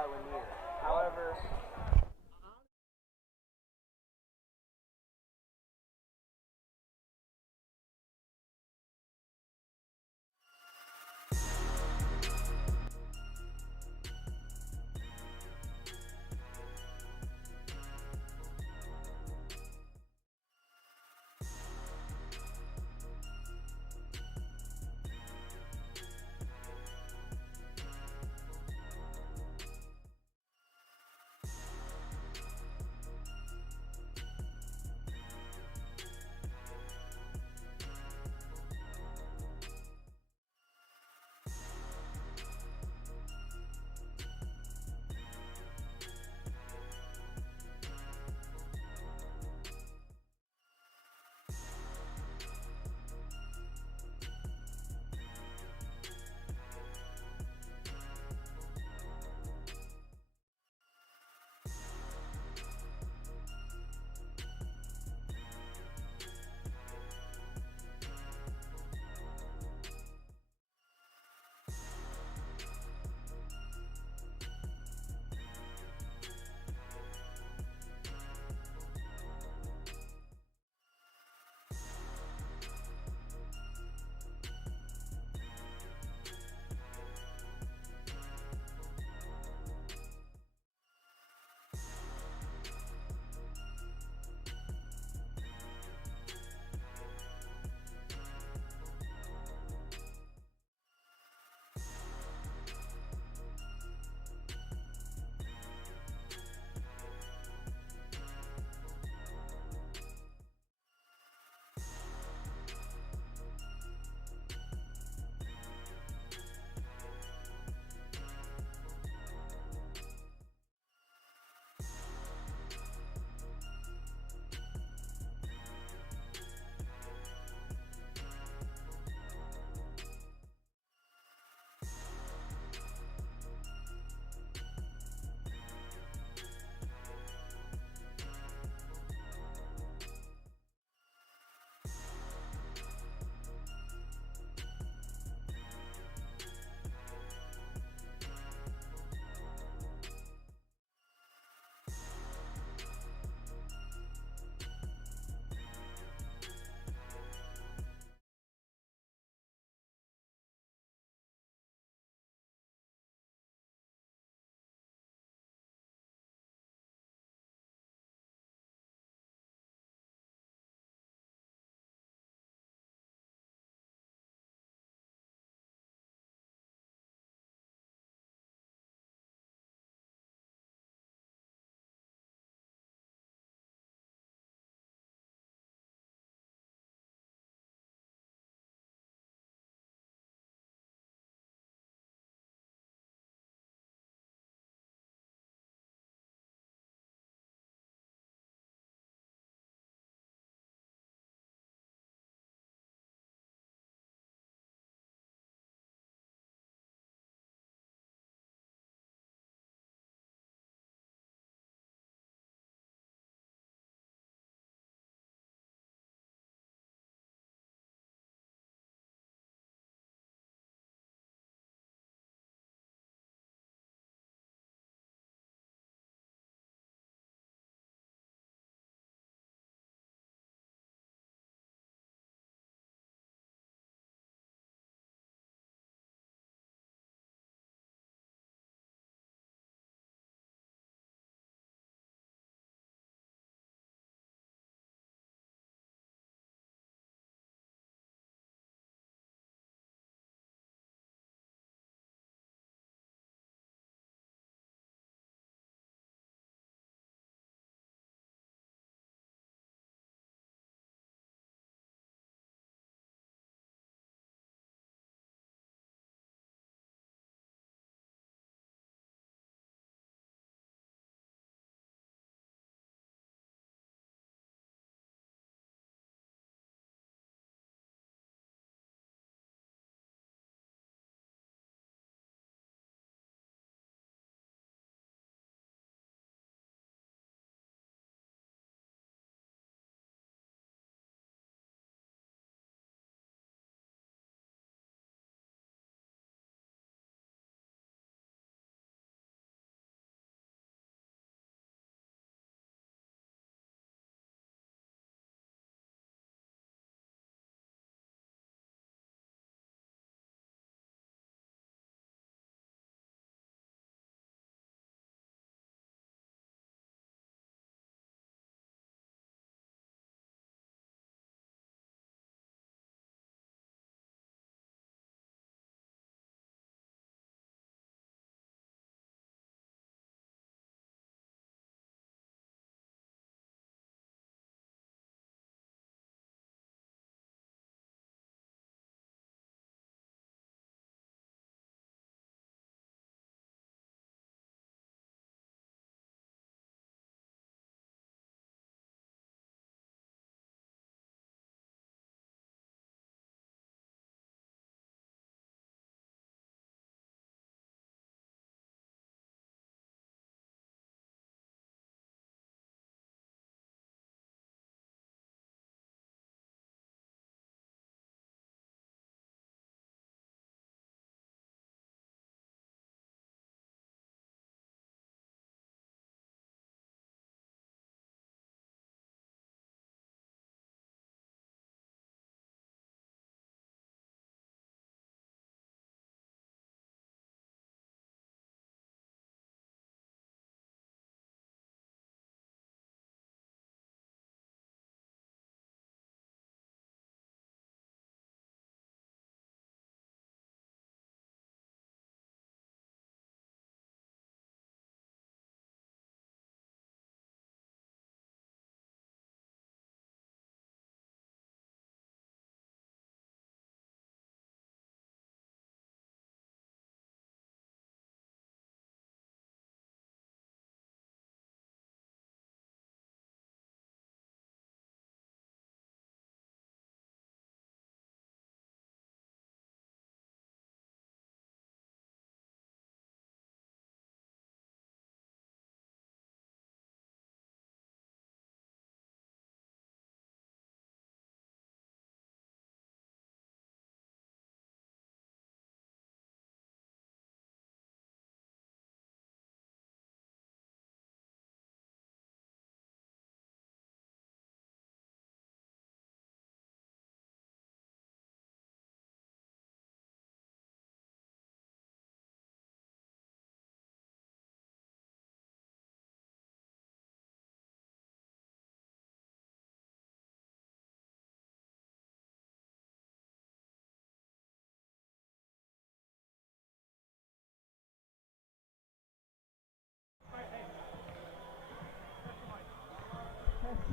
by Lanier. However,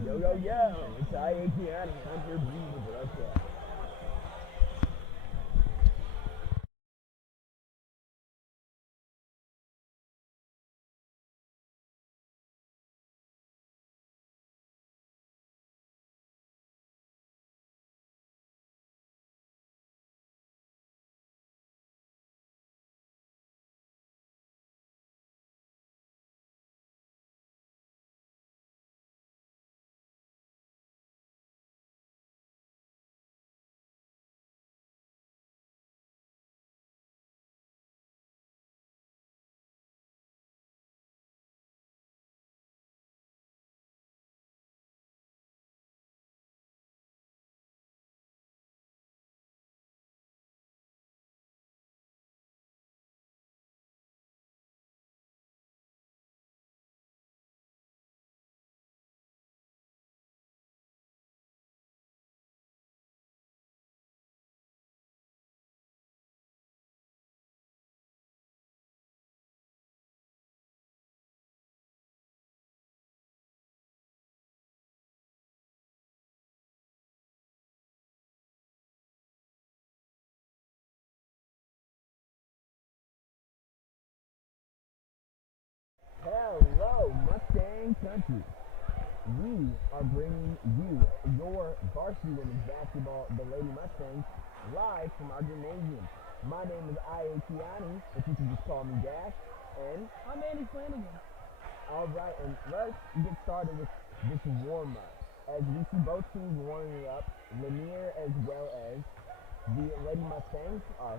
Yo, yo, yo, it's Kioni. I'm here breathing with Larck. Hello, Mustang Country. We are bringing you your varsity women's basketball, the Lady Mustangs, live from our gymnasium. My name is Kioni, but you can just call me Dash. And I'm Flanigan. All right, and let's get started with this warm-up. As we see both teams warming up, Lanier as well as the Lady Mustangs, our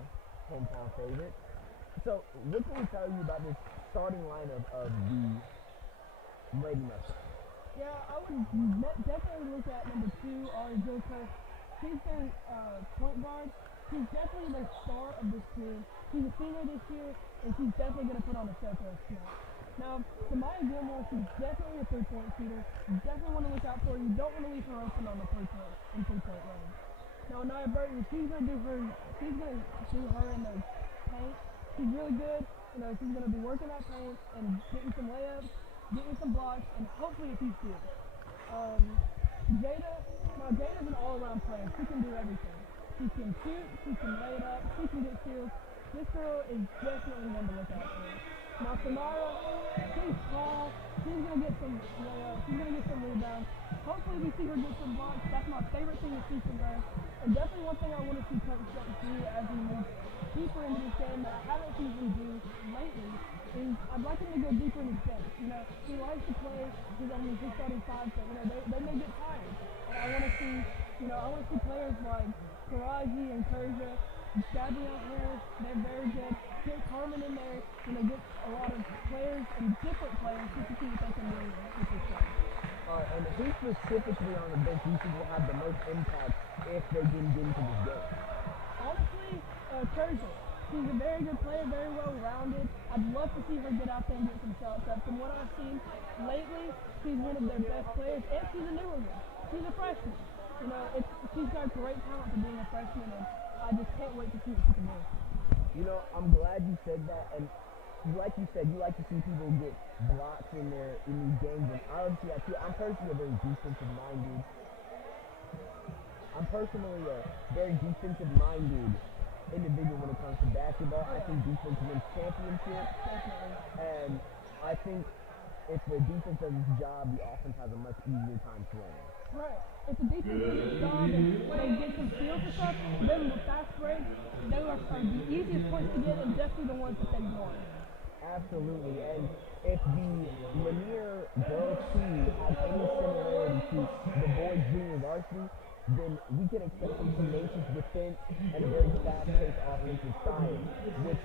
hometown favorite. So, what can we tell you about this starting lineup of the Lady Mustangs? Yeah, I would definitely look at number 2, Arzuka. She's their point guard. She's definitely the star of this team. She's a senior this year, and she's definitely going to put on a show for us tonight. Now, Samaya Gilmore, she's definitely a three-point shooter. You definitely want to look out for her. You don't want to leave her open on the three-point range. Now, Nia Burton, she's going to do her in the paint. She's really good. You know, she's going to be working that paint and getting some layups, getting some blocks, and hopefully a few steals. Jada's an all-around player. She can do everything. She can shoot, she can lay it up, she can get steals. This girl is definitely one to look out for. Now, Samara, she's tall. She's going to get some layups. She's going to get some rebounds. Hopefully we see her get some blocks. That's my favorite thing to see from her. And definitely one thing I want to see Coach Sutton do as we move deeper into this game that I haven't seen him do lately is I'd like him to go deeper in his bench. You know, he likes to play his starting five, so they may get tired. And I want to see players like Karaji and Kurja, Gabrielle Harris, they're very good. Get Carmen in there, get a lot of players and different players just to see what they can do with this game. And who specifically on the bench you think will have the most impact if they didn't get into this game? Honestly, Kurja. She's a very good player, very well-rounded. I'd love to see her get out there and get some shots up. From what I've seen lately, she's one of their best players, and she's a newer one. She's a freshman. She's got great talent for being a freshman, and I just can't wait to see what she can do. I'm glad you said that, and like you said, you like to see people get blocks in these games, and honestly, I'm personally a very defensive-minded. Individual when it comes to basketball. I think defense wins championships, and I think if the defense does its job, the offense has a much easier time playing. Right. If the defense does its job and they get some steals and stuff, then the fast break, they are the easiest points to get and definitely the ones that they want. Absolutely, and if the Lanier girls team has any similarity to the boys junior varsity, then we can expect some tenacious defense and a very fast-paced offensive style, which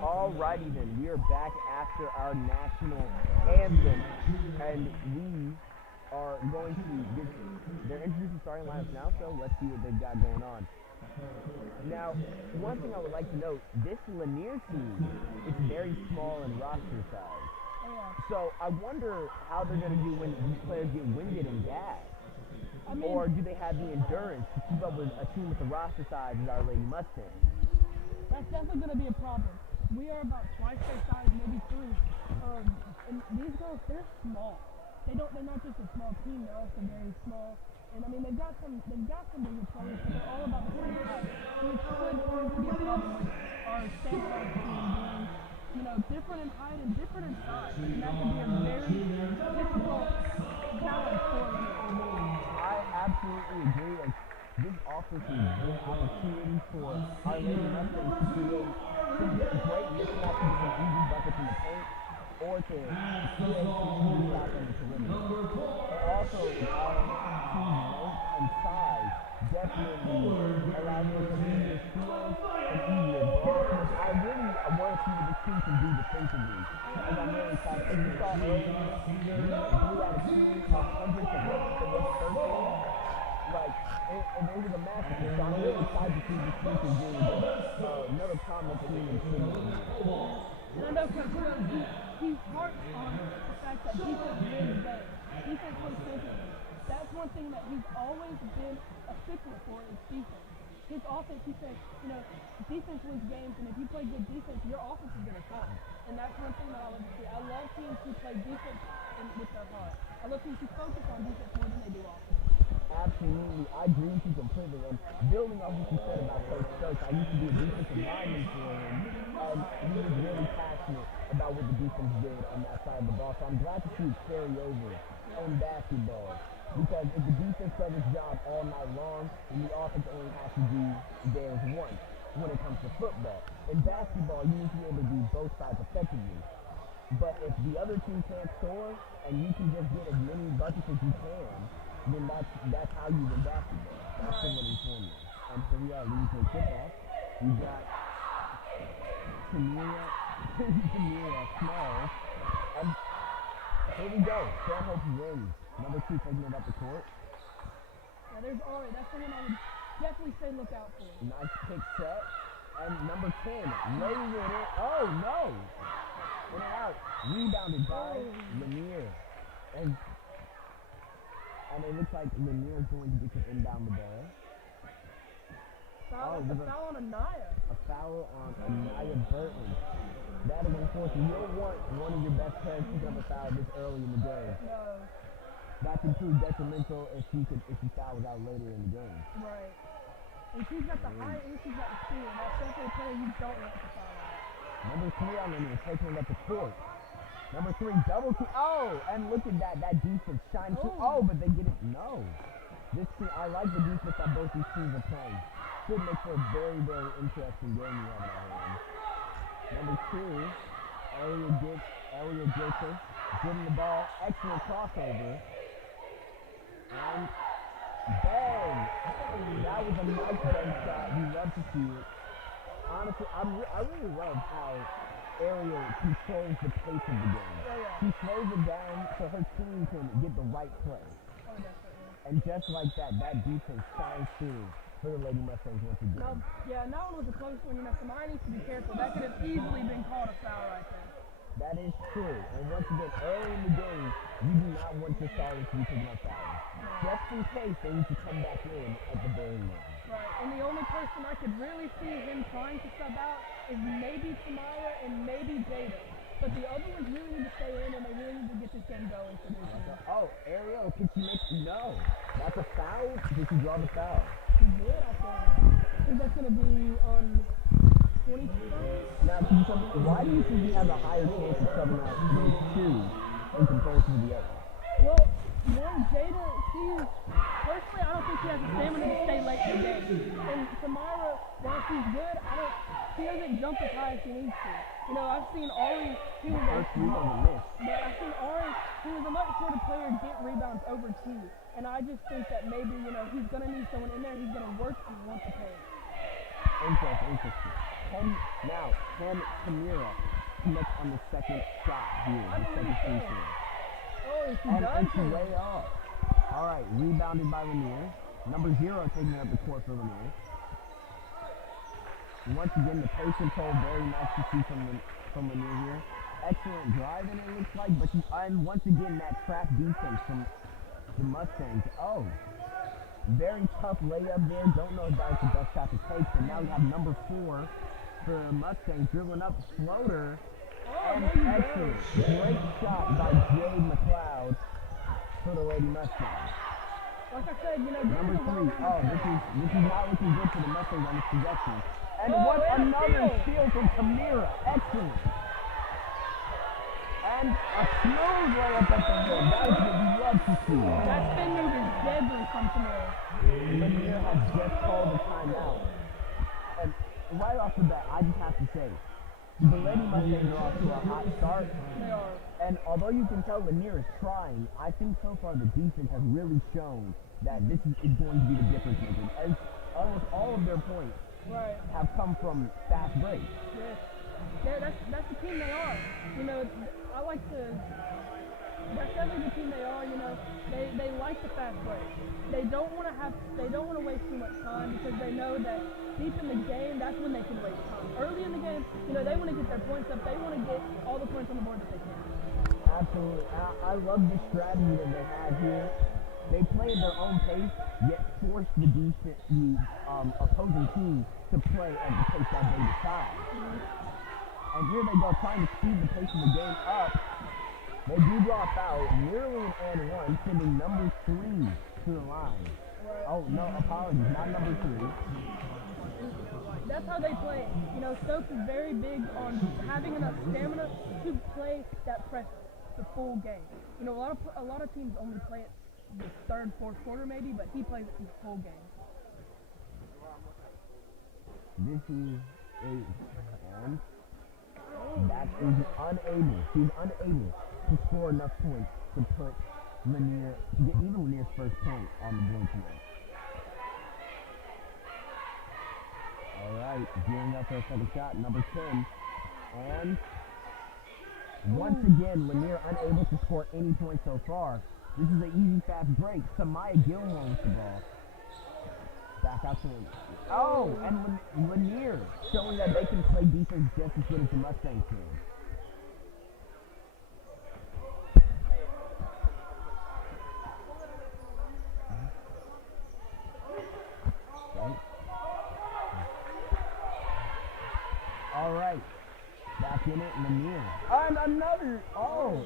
Alrighty then, we are back after our national anthem, and we are going to get, they're introducing starting lineups now, so let's see what they've got going on. Now, one thing I would like to note, this Lanier team is very small in roster size. Oh, yeah. So I wonder how they're going to do when these players get winded and gassed. I mean, Or do they have the endurance to keep up with a team with the roster size as our Lady Mustang? that's definitely going to be a problem. We are about twice their size, maybe three. And these girls, they're small. They're not just a small team, they're also very small. And I mean, they've got some bigger players, but they're all about the same height. Which could prove to be a problem with our Stanhope team being, different in height and different in size. And that could be a very difficult challenge for them. I absolutely agree. Like, this offers a good opportunity for our Lady Mustangs to create some great mismatches with easy buckets in the paint or to create some shots on the perimeter. And also, our team's length and size definitely allows for some easier steals and easier balls. I want to see what this team can do defensively. And I'm really excited. As you saw earlier, we blew out a team 100 to 113. Like, and it was a masterpiece. So I'm really excited to see this team can do against another prominent team in Sidney. And I know Coach Rose, he's harped on the fact that defense wins games. Defense plays championships. That's one thing that he's always been a stickler for is defense. His offense, he says, defense wins games, and if you play good defense, your offense is going to come. And that's one thing that I love to see. I love teams who play defense with their heart. I love teams who focus on defense more than they do offense. Absolutely. I agree with you completely. And building on what you said about Coach Stokes, I used to be a defensive lineman for him, and he was really passionate about what the defense did on that side of the ball. So I'm glad to see it carry over in basketball. Because if the defense does its job all night long, then the offense only has to do theirs once when it comes to football. In basketball, you need to be able to do both sides effectively. But if the other team can't score, and you can just get as many buckets as you can, then that's how you win basketball. That's the winning formula. And so we are losing the tip-off. We got Tamira Smalls. And here we go. Stanhope wins. Number 2 taking it up the court. Yeah, there's Ari. That's someone I would definitely say look out for. Nice pick set. And number 10, laying it in. Oh, no. In and out. Rebounded by Lanier. And it looks like Lanier is going to get to inbound the ball. Foul on Anaya. A foul on Anaya Burton. That is unfortunate. You don't want one of your best players picking up a foul this early in the game. No. That can prove detrimental if she fouls out later in the game. Right. And she's got the height and she's got the speed. That's definitely a player you don't want to foul out. Number 3 on Lanier taking it up the court. Number 3 double team. Oh, and look at that defense shines through. Oh, but they get it. No. This team, I like the defense that both these teams are playing. Should make for a very, very interesting game you have in our hands. Number 2, Elliot Joseph getting the ball. Excellent crossover. And bang! That was a nice bank shot. We love to see it. Honestly, I really love how Ariel controls the pace of the game. She slows it down so her team can get the right play. And just like that defense shines through for the Lady Mustangs once again. That one was a close one. Samara needs to be careful. That could have easily been called a foul right there. That is true. And once again, early in the game, you do not want your starters to be picking up fouls. Just in case they need to come back in at the very end. Right, and the only person I could really see him trying to sub out is maybe Tamaya and maybe Jada. But the other ones really need to stay in, and they really need to get this game going for this team. Oh, Ariel, can she make no? That's a foul? Did she draw the foul? She did, I think that's going to be on 20. Now, why do you think you have a higher chance of subbing out those 2 in comparison to the other? Well, one, Jada, personally, I don't think she has the stamina to stay late in the game. And Tamara, while she's good, she doesn't jump as high as she needs to. I've seen Ari, I've seen Ari, who was a much shorter player, get rebounds over 2. And I just think that maybe, he's going to need someone in there, he's going to work and want to play. Interesting. Now, can Tamira connect on the second shot here, the second free throw? Oh, she And does it's way off. All right, rebounded by Lanier. Number 0 taking up the court for Lanier. Once again, the pace control, very nice to see from Lanier here. Excellent driving, it looks like, but and once again, that trap defense from the Mustangs. Oh, very tough layup there. Don't know if that was the best shot to take, but now we have number 4 for Mustangs dribbling up floater. And excellent. Great shot by Jade McLeod for the Lady Mustangs. Like I said, Number 3. Oh, this is not looking good for the Mustangs on this projection. And what another steal from Tamira. Excellent. And a smooth layup at the rim. That is what we love to see. That spin move is deadly from Tamira. Lanier has just called a timeout. And right off the bat, I just have to say, the Lady Mustangs are off to a hot start. They are. And although you can tell Lanier is trying, I think so far the defense has really shown that this is going to be the difference maker. As almost all of their points have come from fast breaks. Yes. That's the team they are. I like to. That's definitely the team they are. They like the fast break. They don't want to waste too much time because they know that deep in the game, that's when they can waste time. Early in the game, they want to get their points up. They want to get all the points on the board that they can. Absolutely. I love the strategy that they have here. They play at their own pace, yet force the opposing team to play at the pace that they decide. And here they go, trying to speed the pace of the game up. They do drop out, nearly an and one, sending number 3 to the line. Oh, no, apologies, not number 3. That's how they play. Stokes is very big on having enough stamina to play that press the full game. A lot of teams only play it the third, fourth quarter maybe, but he plays it the full game. This is and that is unable. She's unable to score enough points to put Lanier, to get even Lanier's first point on the board tonight. All right, gearing up for a second shot, number 10, and once again, Lanier unable to score any points so far. This is an easy fast break. Samaya Gilmore with the ball. Back out to him. Oh, and Lanier showing that they can play defense just as good as the Mustangs can. All right. Back in it, Lanier. And another,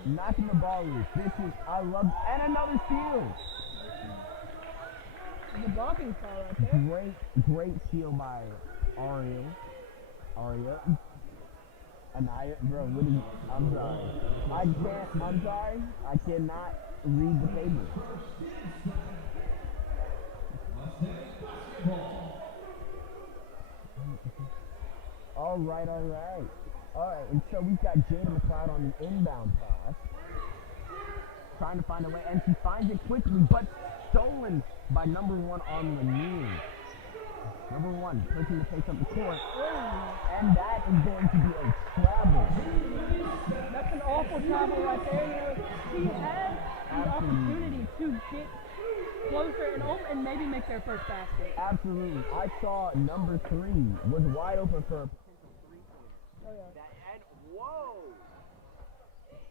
knocking the ball loose. And another steal. The blocking foul right there. Great steal by Aria. Anaya, bro, I'm sorry. I cannot read the paper. All right. And so we've got Jada McLeod on the inbound pass. Trying to find a way, and she finds it quickly, but stolen by number 1 on Lanier. Number 1 pushing the pace up the court. And that is going to be a travel. That's an awful travel right there. She had the opportunity to get closer and maybe make their first basket. Absolutely. I saw number 3 was wide open for a potential 3-pointer. And whoa!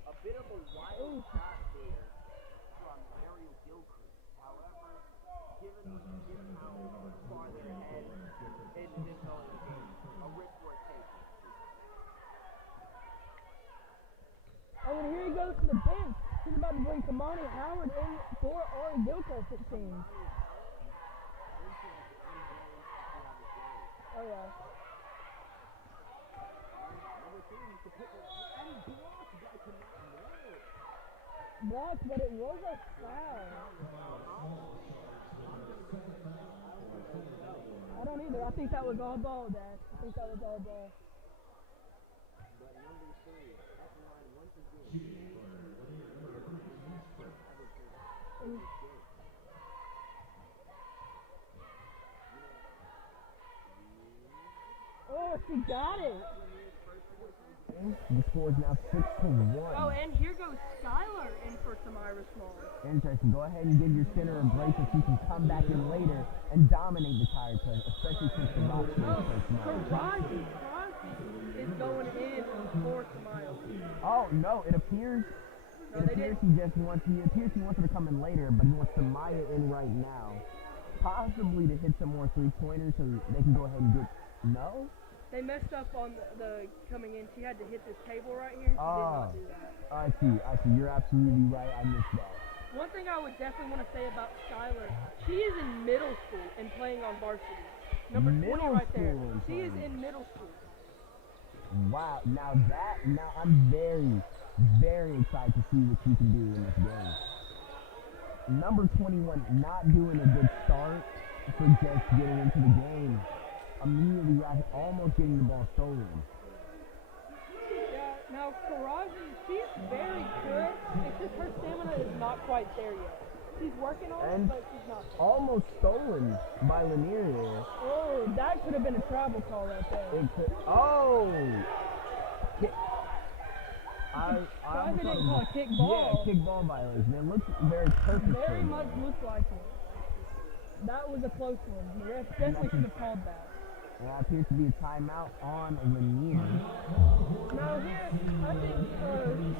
A bit of a wild shot there from Ariel Gilchrist. However, given how far they're ahead in this whole game, a risk worth taking. Oh, and here he goes to the bench. He's about to bring Kamani Howard in for Ari Gilchrist, it seems. Oh, yeah. Blocked, but it was a foul. I don't either. I think that was all ball, Dad. I think that was all ball. But number 3, at the line once again. She got it. The score is now 6-1. Oh, and here goes Skylar in for Samira Small. Interesting. Go ahead and give your center a break so she can come back in later and dominate the tire press, especially since the rock plays so smart. Crosby is going in for Samira. Oh no, it appears he wants her to come in later, but he wants Samaya in right now. Possibly to hit some more three-pointers so they can go ahead and get no? They messed up on the coming in. She had to hit this table right here. She did not do that. I see. You're absolutely right. I missed that. One thing I would definitely want to say about Skylar, she is in middle school and playing on varsity. Number 20 right there. She is in middle school. Wow. Now I'm very, very excited to see what she can do in this game. Number 21 not doing a good start for just getting into the game. Immediately almost getting the ball stolen. Yeah, now Karaji, she's very good. It's just her stamina is not quite there yet. She's working on it, but she's not there. Almost stolen by Lanier there. Oh, that could have been a travel call right there. It could. I didn't call a kick ball. Yeah, kick ball violation. It looks very perfect. Very much looks like it. That was a close one. The ref definitely should have called that. That appears to be a timeout on Lanier. Now here, I think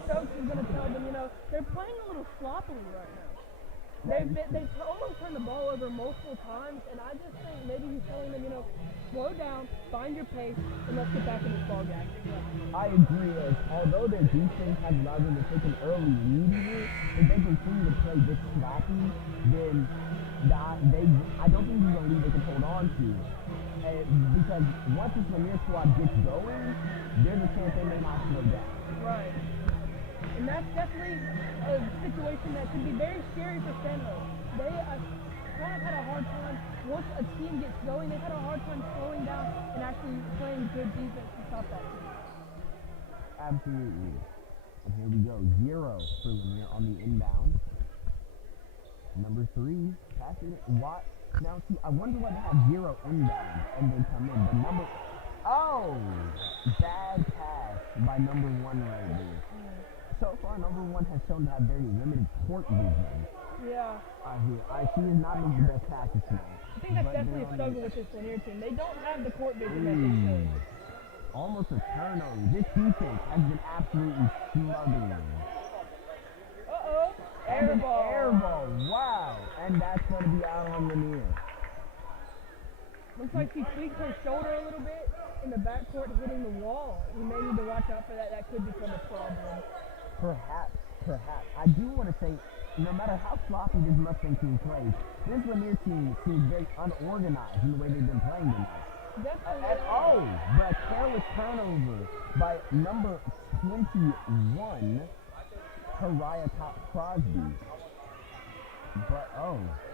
Stokes is going to tell them, they're playing a little sloppily right now. They've almost turned the ball over multiple times, and I just think maybe he's telling them, slow down, find your pace, and let's get back in this ball game. I agree, as although their defense has allowed them to take an early lead here, if they continue to play this sloppy, then I don't think this is a lead they can hold on to. Because once this Lanier squad gets going, there's a chance they may not slow down. Right. And that's definitely a situation that could be very scary for Stanhope. They kind of had a hard time, once a team gets going, they've had a hard time slowing down and actually playing good defense to stop that team. Absolutely. And here we go. 0 for Lanier on the inbound. Number 3, passing it. Now, see, I wonder why they have 0 inbound and they come in. But bad pass by number 1 right there. So far, number 1 has shown to have very limited court vision. Yeah. She is not making the best passes now. I think that's definitely a struggle with this Lanier team. They don't have the court vision that they should. Almost a turnover. This defense has been absolutely smothering. Air ball. Wow. And that's going to be out on Lanier. Looks like she tweaked her shoulder a little bit in the backcourt hitting the wall. We may need to watch out for that. That could become a problem. Perhaps. I do want to say, no matter how sloppy this Mustang team plays, this Lanier team seems very unorganized in the way they've been playing tonight. Definitely. But a careless turnover by number 21, Pariah Crosby. But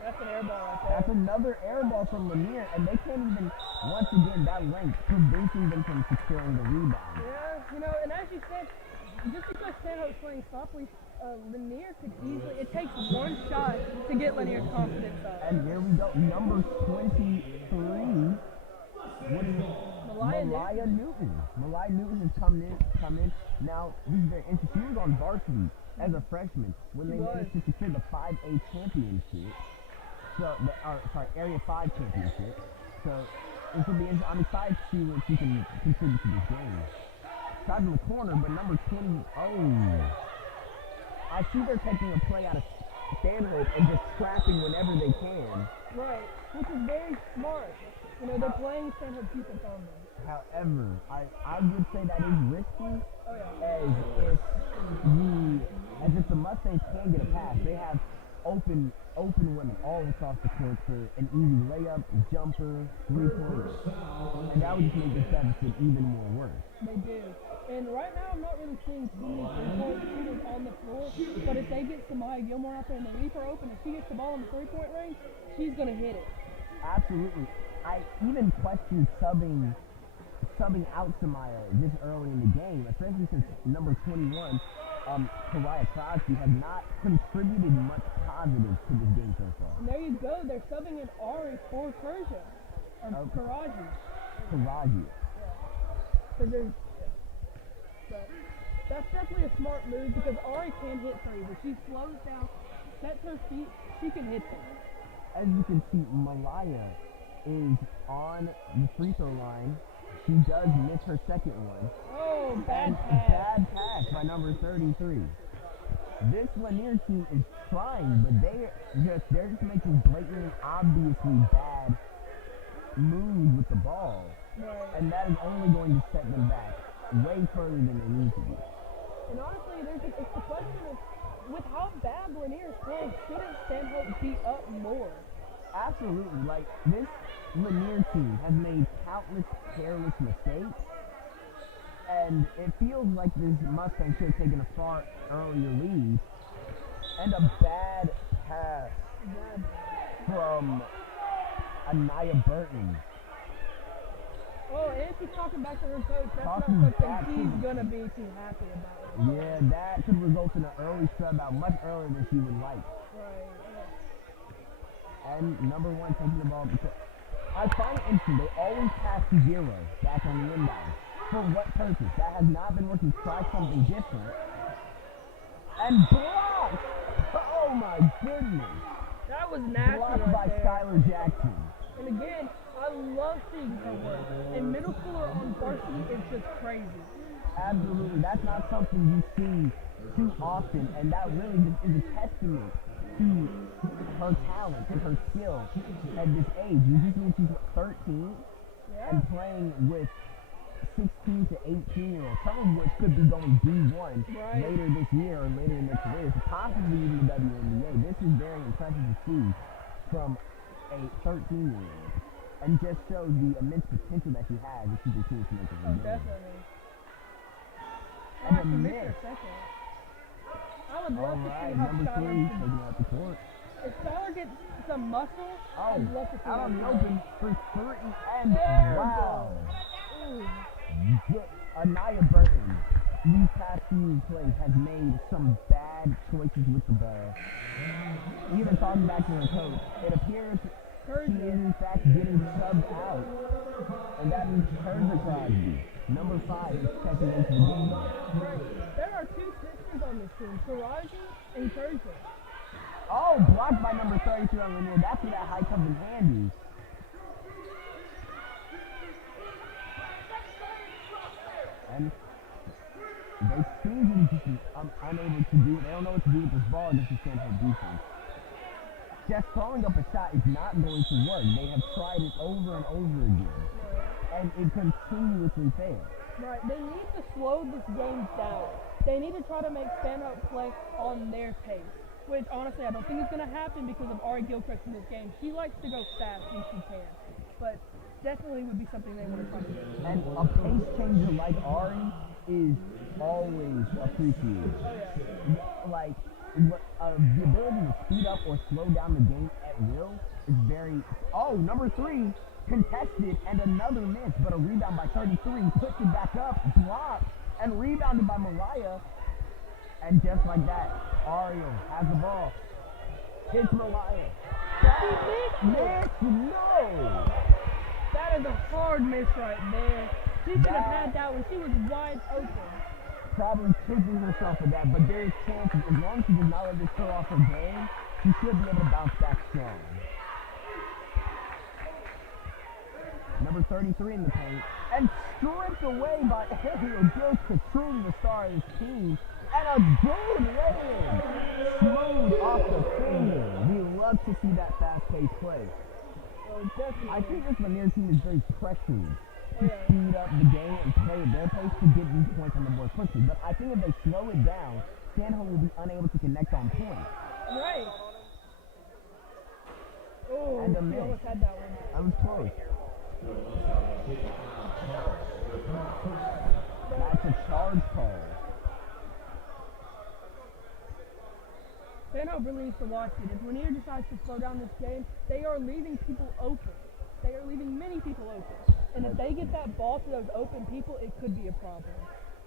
that's an air ball right there. That's another air ball from Lanier, and they can't even, once again, that length preventing them from securing the rebound. Yeah, and as you said, just because Stanhope's playing softly, Lanier could easily, it takes one shot to get Lanier's confidence up. And here we go, number 23. What is it? Malaya Newton. Malaya Newton has come in. Now, this is very interesting. She was on varsity as a freshman when they managed to secure the 5A championship. Area 5 championship. So, this will be interesting. I'm excited to see what she can contribute to this game. Side in the corner, but number 20. I see they're taking a play out of Stanhope and just trapping whenever they can. Right, which is very smart. They're playing Stanhope defense on them. However, I would say that is risky, as if the Mustangs can get a pass. They have open women all across the court for an easy layup, jumper, 3-pointer. And that would just make this deficit even more worse. They do. And right now I'm not really seeing too many 3-point shooters on the floor, but if they get Samaya Gilmore out there and they leave her open, if she gets the ball in the 3-point range, she's going to hit it. Absolutely. I even questioned subbing out Samaya this early in the game, especially since number 21, Pariah Crosby, has not contributed much positive to this game so far. And there you go. They're subbing in Ari for Persia. Karaji. Karaji. Because there's, but that's definitely a smart move because Ari can hit threes. If she slows down, sets her feet, she can hit them. As you can see, Malaya is on the free throw line. She does miss her second one. Oh, bad And pass. bad pass by number 33. This Lanier team is trying, but they're just making blatantly, obviously bad moves with the ball. Right. And that is only going to set them back way further than they need to be. And honestly, it's the question of, with how bad Lanier is playing, shouldn't Stanhope be up more? Absolutely. Like, this Lanier team has made countless careless mistakes. And it feels like this Mustang should have taken a far earlier lead. And a bad pass from Anaya Burton. Oh, and she's talking back to her coach. That's Talking not back something to- she's going to be too happy about. Yeah, that could result in an early shutout much earlier than she would like. Right. And number one taking the ball. I find it interesting. They always pass to zero back on the inbound. For what purpose? That has not been working. Try something different. And blocked! Oh my goodness. That was nasty Blocked right by there. Skylar Jackson. And again, I love seeing her work. And middle schooler on varsity is just crazy. Absolutely. That's not something you see too often. And that really just is a testament to her talent and her skill at this age. You just mean she's 13 Yeah. and playing with 16 to 18-year-olds, some of which could be going D1 Right. later this year or later in their careers, possibly even the WNBA. This is very impressive to see from a 13-year-old and just shows the immense potential that she has if she continues to make it. Oh, definitely. And I have a to miss miss. her second. I would All love to right, see how number Skylar three, taking out the court. if Skylar gets some muscle, Oh, I'd love to see out on the that. open for three, and Terrible. wow. Ooh. Anaya Burton, these past few plays, has made some bad choices with the ball. Even talking back to her coach, it appears she is in fact getting subbed out. And that means Persia Crosby, number 5, is checking into the game. Right. There are two sisters on this team, Taraji and Persia. Oh, blocked by number 33 on Lanier. That's where that high comes in handy. And they seem to be just unable to do it. They don't know what to do with this ball against the Stanhope defense. Just throwing up a shot is not going to work. They have tried it over and over again. And it continuously fails. Right. They need to slow this game down. They need to try to make Stanhope play on their pace. Which, honestly, I don't think is going to happen because of Ari Gilchrist in this game. She likes to go fast when she can. But definitely would be something they want to try to do. And a pace changer like Ari is always appreciated. Oh, yeah. Like, the ability to speed up or slow down the game at will is very... Oh, number 3, contested, and another miss, but a rebound by 33, puts it back up, blocked, and rebounded by Mariah. And just like that, Ariel has the ball. Hits Mariah. Miss, no! That is a hard miss right there. She should have had that when she was wide open. Probably kicking herself for that, but there's chances. As long as she does not let this throw off her game, she should be able to bounce back strong. Number 33 in the paint, and stripped away by Ariel Gilchrist, truly the star of this team, and a good lay-in. Smooth off the finger. We love to see that fast-paced play. Oh, definitely. I think this Lanier team is very pressured to Yeah. speed up the game and play at their pace to get these points on the board quickly. But I think if they slow it down, Stanhope will be unable to connect on point. Right. Oh, And a she miss. almost had that one. That was close. That's a charge call. Stanhope really needs to watch it. If Lanier decides to slow down this game, they are leaving people open. They are leaving many people open. And if they get that ball to those open people, it could be a problem.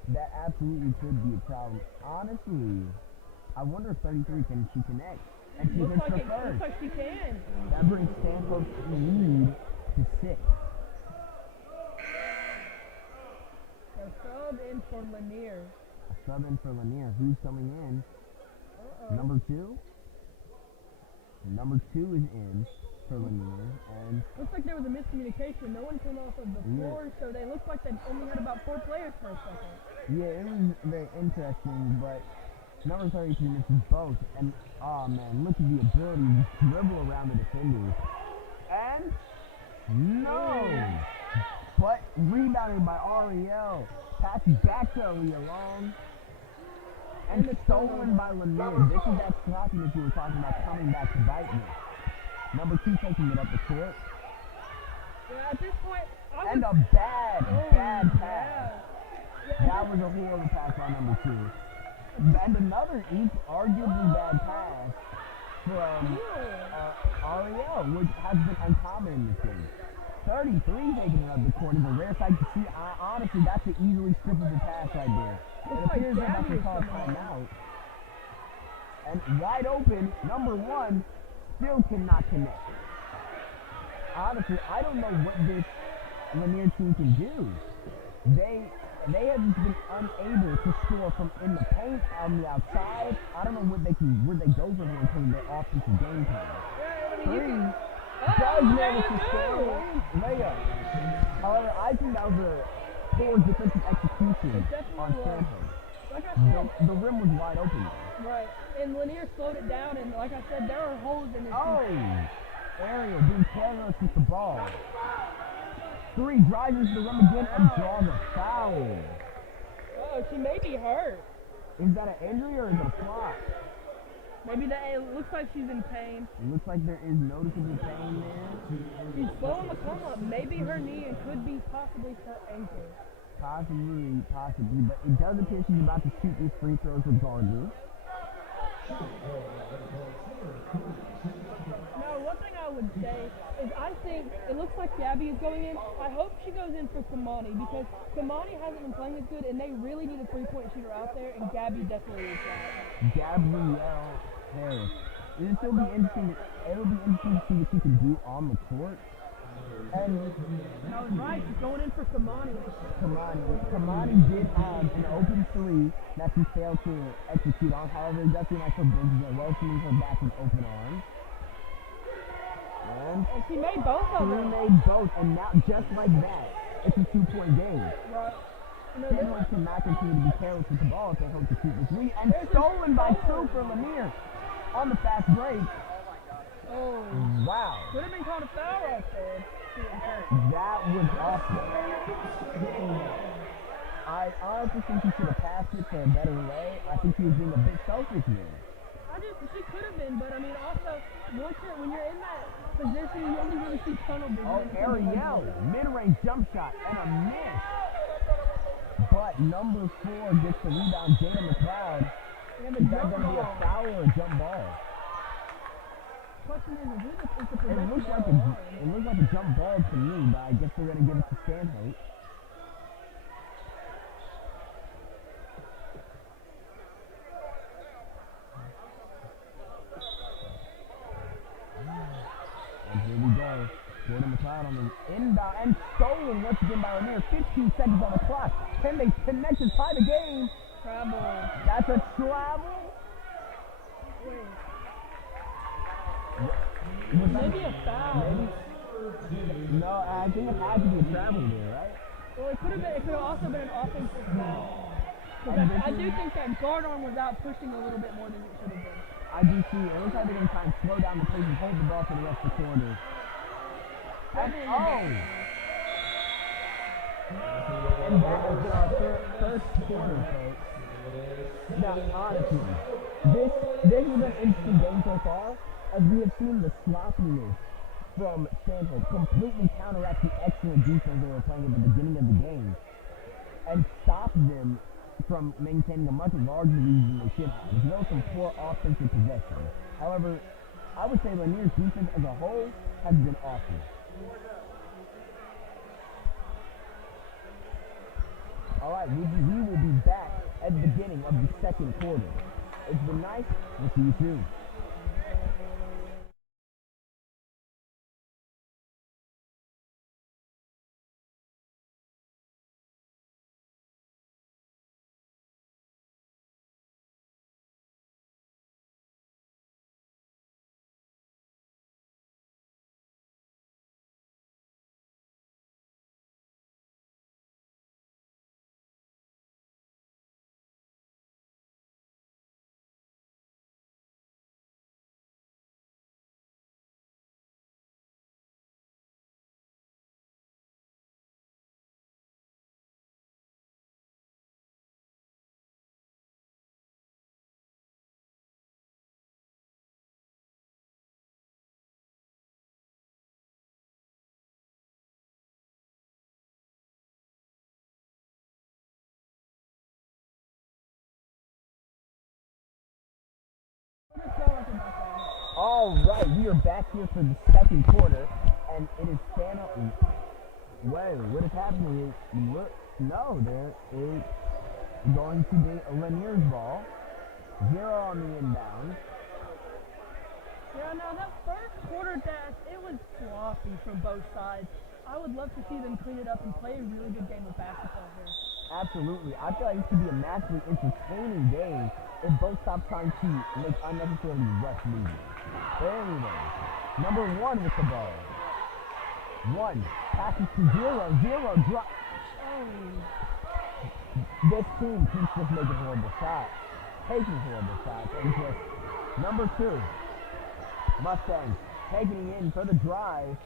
That absolutely could be a problem. Honestly, I wonder if 33 can she connect. And she Looks hits like, her looks first. like she can. That brings Stanhope's lead to 6. A sub in for Lanier. Sub in for Lanier. Who's coming in? Number 2? Number 2 is in for Lanier, and Looks like there was a miscommunication. No one came off of the floor, so they looked like they only had about 4 players for a second. yeah, it was very interesting, but number 32 misses both, and oh man, look at the ability to dribble around the defenders. And no! But rebounded by Ariel. Pass back to Leah Long. And stolen by Lanier. This is that sloppiness you were talking about coming back to bite me. Number 2 taking it up the court. Yeah, at this point, And a bad pass. Yeah, That was a horrible pass by number 2. And another arguably bad pass from Ariel, which has been uncommon in this game. 33 taking it up the court is a rare sight to see. Honestly, that's an easily skippable pass right there. It appears they're about to call timeout. And wide open, number 1 still cannot connect. Honestly, I don't know what this Lanier team can do. They have just been unable to score from in the paint, on the outside. I don't know where they go from here in terms of their offensive game plan. Three does manage to score layup. However, I think that was a poor defensive execution on Stanhope. Like I said, The rim was wide open. right, and Lanier slowed it down, and like I said, there are holes in his Ariel being careless with the ball. 3 drives into the rim again and draws a foul. Oh, she may be hurt. Is that an injury or is it a flop? Maybe it looks like she's in pain. It looks like there is noticeable pain there. She's slowing the come up. Maybe her knee, it could be possibly her ankle. Possibly, but it does appear she's about to shoot these free throws regardless. Now, one thing I would say is I think it looks like Gabby is going in. I hope she goes in for Kioni because Kioni hasn't been playing as good, and they really need a three-point shooter out there, and Gabby definitely is that. Gabrielle Harris. It'll be interesting to see what she can do on the court. And I was right. She's going in for Kioni. Kioni did have an open 3 that she failed to execute on. However, it does seem like her bench is welcoming her back with open arms. And she made both of them. She made both, and now just like that, it's a 2-point game. Right. Stanhope cannot continue to be careless with the ball if they hope to keep the 3. And stolen by 2 for Lanier on the fast break. Oh. Wow. Could have been called a foul right there. That was awesome. I honestly think he should have passed it for a better way. I think he was being a bit selfish there. She could have been, but I mean, also, when you're in that position, you only really see tunnel vision. Oh, Ariel, mid-range jump shot and a miss. But number 4 gets the rebound, Jada McLeod. Is that going to be a foul or a jump ball? Question is it's a it looks like a jump ball to me, but I guess they're going to give it to Stanhope. And here we go. Jordan McLeod on the inbound and stolen once again by Lanier. 15 seconds on the clock. Can they connect and tie the game? Travel. That's a travel? Maybe a foul. Maybe? No, I think it had to be a travel there, right? Well, it could have also been an offensive foul. I do think that guard arm was out pushing a little bit more than it should have been. I do see it. It looks like they're going to try and slow down the pace and hold the ball for the rest of the quarter. And and that has been our first quarter, folks. Now, honestly, this has been an interesting game so far, as we have seen the sloppiness from Stanhope completely counteract the excellent defense they were playing at the beginning of the game and stop them from maintaining a much larger lead than they should have, as well as some poor offensive possession. However, I would say Lanier's defense as a whole has been awesome. Alright, we will be back at the beginning of the second quarter. It's been nice. We'll see you soon. All right, we are back here for the second quarter, and it is Stanhope. Wait, what is happening? No, there is going to be Lanier's ball. 0 on the inbound. Yeah, no, that first quarter dash, it was sloppy from both sides. I would love to see them clean it up and play a really good game of basketball here. Absolutely. I feel like this could be a massively entertaining game if both stop trying to make unnecessarily rush movement. But anyway, number 1 with the ball. 1 passes to 0, 0 drop. Oh. This team keeps just making horrible shots, taking horrible shots, and just number 2, Mustangs taking it in for the drive.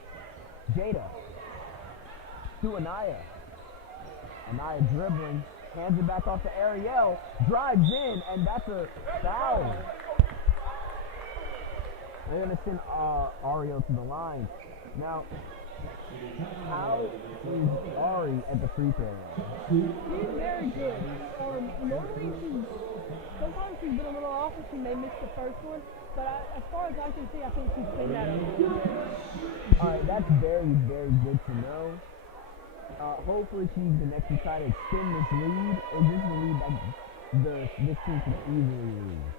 Jada to Anaya. Anaya dribbling, hands it back off to Ariel, drives in, and that's a foul. They're going to send Ariel to the line. Now, how is Ari at the free throw line? She's very good. Normally sometimes she's been a little off and she may miss the first one, but as far as I can see, I think she's cleaned that up. Alright, that's very, very good to know. Hopefully she's the next to try to extend this lead, or this is a lead that this team can easily lose.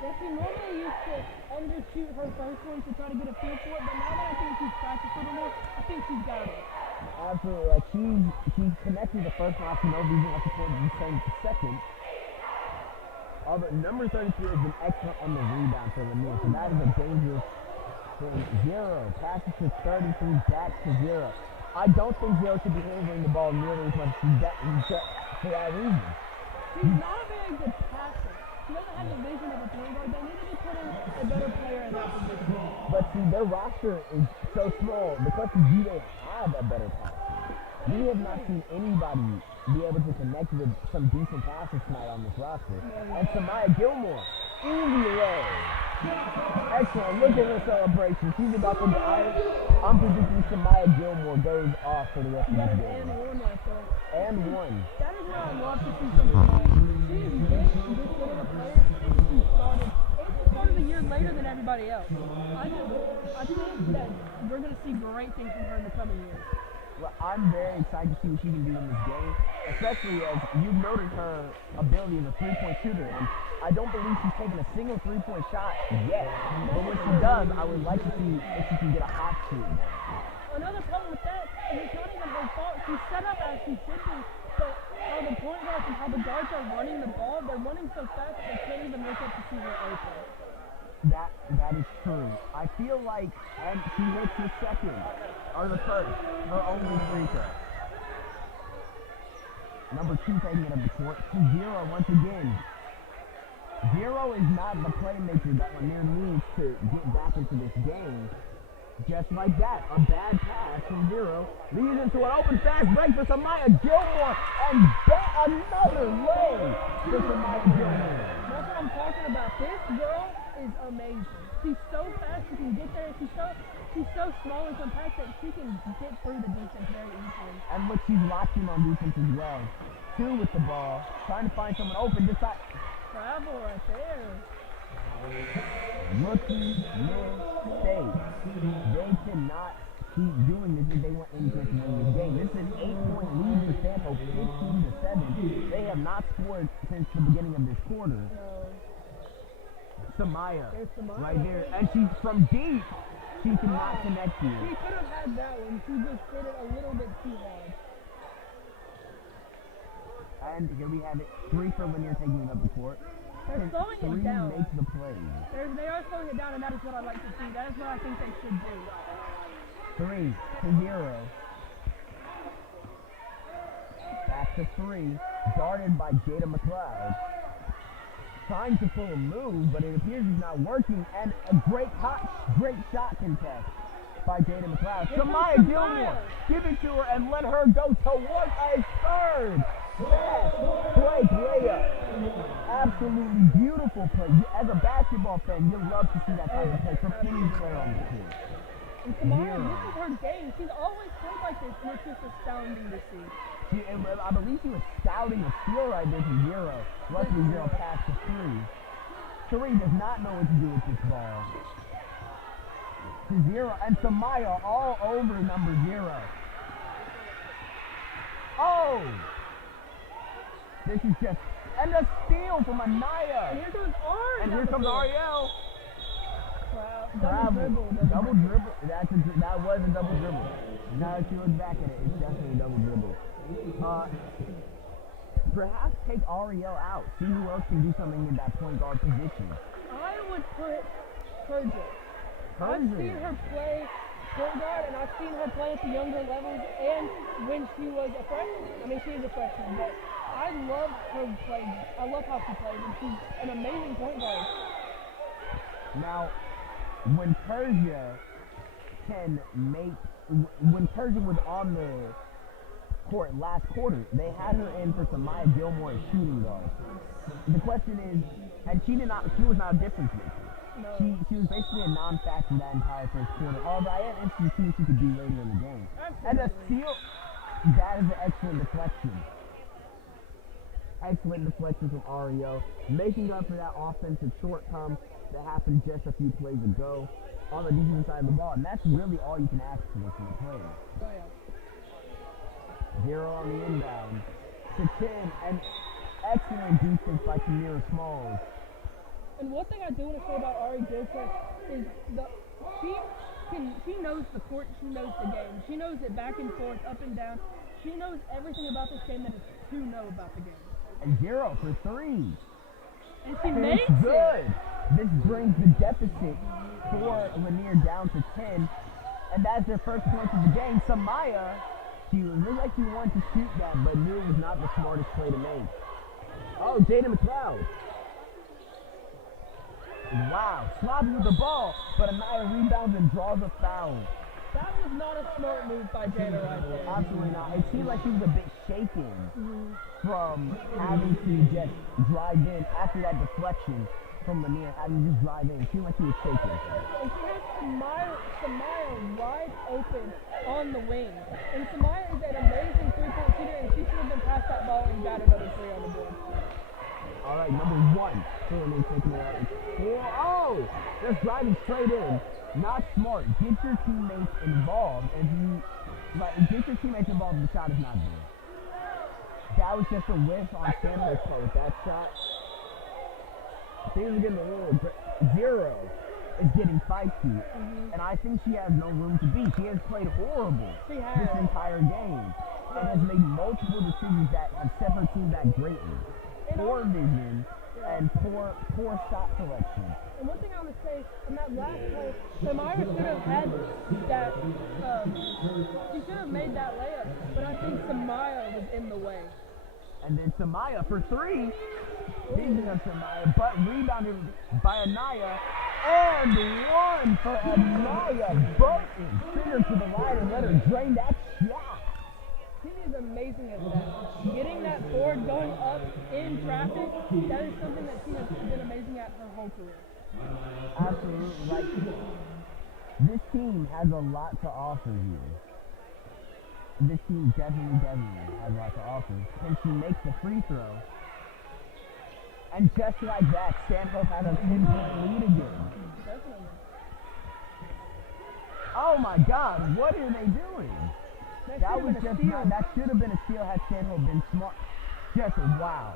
Yeah, she normally used to undershoot her first one to try to get a feel for it, but now that I think she's practiced a little more, I think she's got it. Absolutely, like she's connected the first one, no reason like to do the same with the second. Although number 33 has been excellent on the rebound for Lanier, so that is a dangerous thing. 0 passes to 33, back to 0. I don't think 0 should be handling the ball nearly as much as for that reason. She's not a very good passer. She doesn't have the vision of a point guard. They needed to put in a better player in that position. But see, their roster is so small because you don't have a better passer. We have not seen anybody be able to connect with some decent passes tonight on this roster. And Samaya Gilmore, easy lay. Excellent. Look at her celebration. She's about to die. I'm predicting Samaya Gilmore goes off for the rest of this game. And 1 right there. And 1. That is what I love to see from Samaya. She's been this good of a player since she started. And she started a year later than everybody else. I think that we're going to see great things from her in the coming years. Well, I'm very excited to see what she can do in this game, especially as you've noted her ability as a three-point shooter. And I don't believe she's taken a single three-point shot yet. But when she does, I would like to see if she can get a hot shoot. Another problem with that is it's not even her fault. She's set up as she should be, but how the point guards and how the guards are running the ball, they're running so fast that they can't even look up to see her open. That is true. I feel like, and she hits the second, or the first, her only free throw. Number 2 taking it up the court to 0 once again. 0 is not the playmaker that Lanier needs to get back into this game. Just like that, a bad pass from 0 leads into an open fast break for Samaya Gilmore, and another lay for Samaya Gilmore. That's what I'm talking about. This girl is amazing. She's so fast, she can get there, and she's so small and compact that she can get through the defense very easily. And look, she's watching on defense as well. 2 with the ball, trying to find someone open. Travel right there. Rookie mistake. They cannot keep doing this if they want any chance to win this game. This is an 8-point lead for Stanhope, 15-7. They have not scored since the beginning of this quarter. Samaya, right there, and she's from deep. She cannot connect you. She could have had that one. She just did it a little bit too hard. And here we have it. 3 for Lanier taking it up the court. They're slowing it down. 3 makes the play. They are slowing it down, and that is what I like to see. That is what I think they should do. 3 to 0. Back to 3. Guarded by Jada McLeod. Trying to pull a move, but it appears he's not working. And a great shot contest by Jada McLeod. Samaya Gilmore, give it to her and let her go towards a third. Yes, great layup. Absolutely beautiful play. As a basketball fan, you'll love to see that type of play from any player on the team. And Samaya, this is her game. She's always played like this, and it's just astounding to see. I believe she was scouting a steal right there to 0. Luckily 0 pass to 3. 3 does not know what to do with this ball. To 0, and Samaya all over number 0. Oh! This is just, and a steal from Anaya. And here comes Ari. And here comes Ariel. Wow. Double dribble. Double dribble. That was a double dribble. Now that you look back at it, it's definitely a double dribble. Perhaps take Ariel out. See who else can do something in that point guard position. I would put Persia. I've seen her play point guard, and I've seen her play at the younger levels, and when she was a freshman. I mean, she is a freshman, but I love her play. I love how she plays, and she's an amazing point guard. Now, when Persia was on the court last quarter, they had her in for Samaya Gilmore as shooting guard. The question is, and she was not a difference maker. No. She was basically a non-factor that entire first quarter. Although I am interested to see what she could do later in the game. Absolutely. And a steal, that is an excellent deflection. Excellent deflection from Ariel, making up for that offensive shortcome that happened just a few plays ago on the defensive side of the ball. And that's really all you can ask for from the player. Oh, yeah. 0 on the inbound to 10, and excellent defense by Tamira Smalls. And one thing I do want to say about Ari Gilchrist is she knows the court, she knows the game. She knows it back and forth, up and down. She knows everything about this game that is to know about the game. And 0 for 3. And she makes it. Good. This brings the deficit for Lanier down to 10. And that's their first point of the game. Samaya, she looked like she wanted to shoot that, but knew it was not the smartest play to make. Oh, Jada McLeod. Wow, sloppy with the ball, but Anaya rebounds and draws a foul. That was not a smart move by Jada right there. Absolutely not. It seemed like she was a bit shaken from having to just drive in after that deflection from Lanier, having to just drive in. It seemed like she was shaken. And she has Samaya wide open on the wing. And Samaya is an amazing three-point shooter, and she should have been past that ball and got another 3 on the board. All right, number 1. Lanier taking it out. Oh, just driving straight in. Not smart. Get your teammates involved. Get your teammates involved if the shot is not there. That was just a whiff on Stanhope's part. That shot. Things are getting a little, but 0 is getting feisty. And I think she has no room to be. She has played horrible this entire game. And has made multiple decisions that have set her team back greatly. Poor vision and poor shot selection. And one thing I want to say, on that last play, Samaya should have had that, she should have made that layup, but I think Samaya was in the way. And then Samaya for 3. Speaking of Samaya, but rebounded by Anaya. And 1 for Anaya. Burton. Send her to the line and let her drain that shot. She is amazing at that. Getting that forward, going up in traffic, that is something that she has been amazing at her whole career. Absolutely. This team has a lot to offer here. This team definitely has a lot to offer. And she makes the free throw. And just like that, Stanhope had a 10-point lead again. Definitely. Oh my God, what are they doing? That was just not, that should have been a steal had Stanhope been smart. Just wow.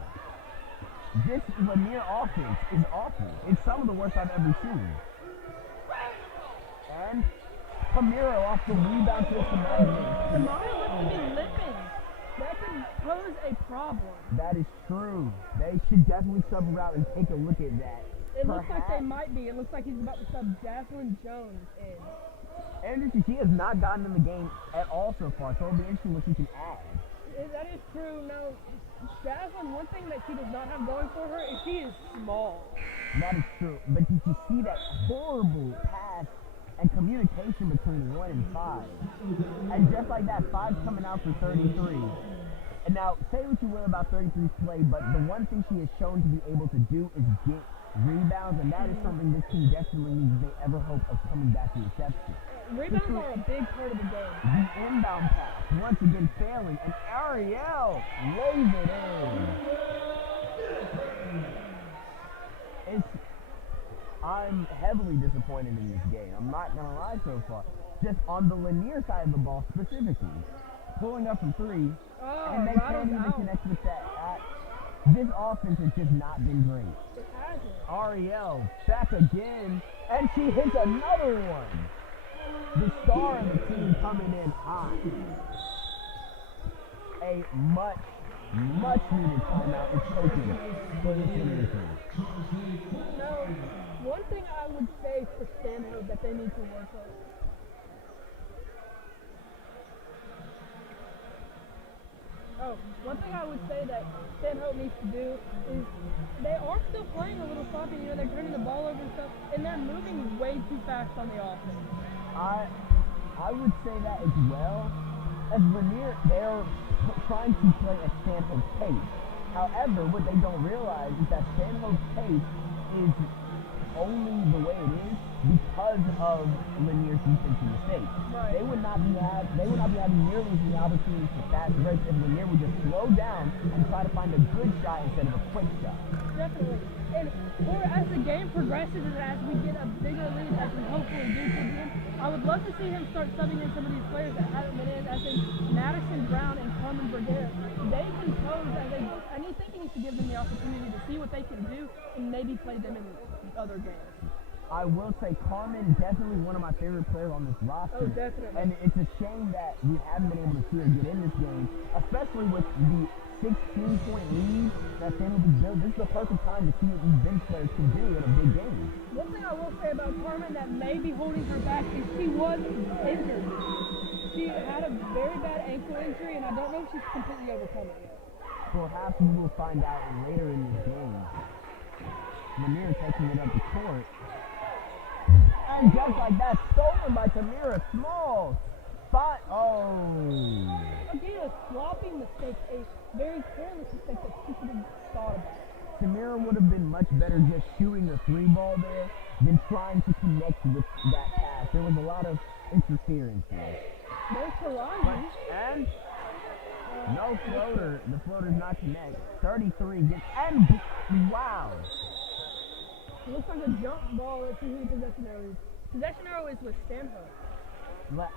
This Lanier offense is awful. It's some of the worst I've ever seen. And Camiro off the rebound to Samaya. Samaya looks to be limping. That can pose a problem. That is true. They should definitely sub her out and take a look at that. It looks like they might be. It looks like he's about to sub Jacqueline Jones in. Anderson, she has not gotten in the game at all so far, so it'll be interesting what she can add. That is true. Now, Jacqueline, one thing that she does not have going for her is she is small. That is true. But did you see that horrible pass and communication between 1 and 5? And just like that, 5's coming out for 33. And now, say what you will about 33's play, but the one thing she has shown to be able to do is get rebounds, and that is something this team desperately needs if they ever hope of coming back to reception. Rebounds are a big part of the game. The inbound pass, once again failing, and Ariel lays it in. I'm heavily disappointed in this game. I'm not going to lie so far. Just on the Lanier side of the ball specifically. Pulling up from three, and they can't even connect with that. This offense has just not been great. It hasn't. Ariel back again, and she hits another one. The star of the team coming in hot. A much needed timeout is taken for this division. No, one thing I would say for Stanhope that they need to work on. One thing I would say that Stanhope needs to do is they are still playing a little sloppy. You know, they're turning the ball over and stuff, and they're moving way too fast on the offense. I would say that as well. As Lanier, they're trying to play at Stanhope's pace. However, what they don't realize is that Stanhope's pace is only the way it is because of Lanier's defensive mistakes. Right. They would not be having nearly the opportunities for fast breaks if Lanier would just slow down and try to find a good shot instead of a quick shot. Definitely. And as the game progresses and as we get a bigger lead, as we hopefully do for him, I would love to see him start subbing in some of these players that haven't been in, as in Madison Brown and Carmen Vergara. They can pose and you think he needs to give them the opportunity to see what they can do and maybe play them in other games. I will say Carmen, definitely one of my favorite players on this roster. Oh, definitely. And it's a shame that we haven't been able to see her get in this game, especially with the 16-point lead that Stanhope has built. This is the perfect time to see what these bench players can do in a big game. One thing I will say about Carmen that may be holding her back is she was injured. She had a very bad ankle injury, and I don't know if she's completely overcome it yet. Perhaps we will find out later in this game. Lanier taking it up the court. And just like that, stolen by Tamira Small. Again, a sloppy mistake, a very careless mistake that she could have thought about. Tamira would have been much better just shooting the three ball there than trying to connect with that pass. There was a lot of interference there. There's Flanigan. And no floater. The floater's not connect. 33 gets, and wow. It looks like a jump ball. Let's see who the possession arrow is. Possession arrow is with Stanhope. But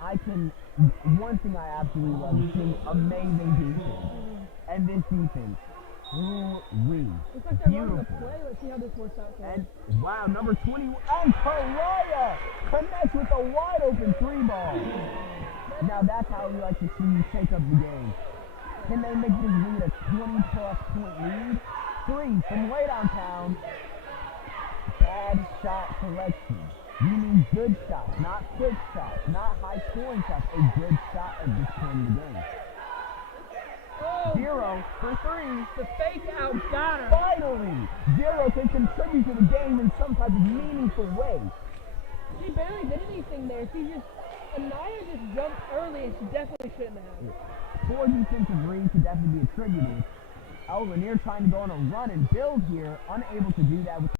one thing I absolutely love is seeing amazing defense. And this defense, looks like they're running a play. Let's see how this works out for them. And wow, number 21, and Karaya connects with a wide open three ball. Now that's how we like to see you take up the game. Can they make this lead a 20-plus point lead? Three from way downtown. Bad shot selection. You need good shots, not quick shots, not high-scoring shots. A good shot at this point in the game. Oh, 0 for 3. The fake out got her. Finally, 0 can contribute to the game in some type of meaningful way. She barely did anything there. Anaya just jumped early, and she definitely shouldn't have. 4 defensive rings could definitely be attributed. Lanier trying to go on a run and build here, unable to do that with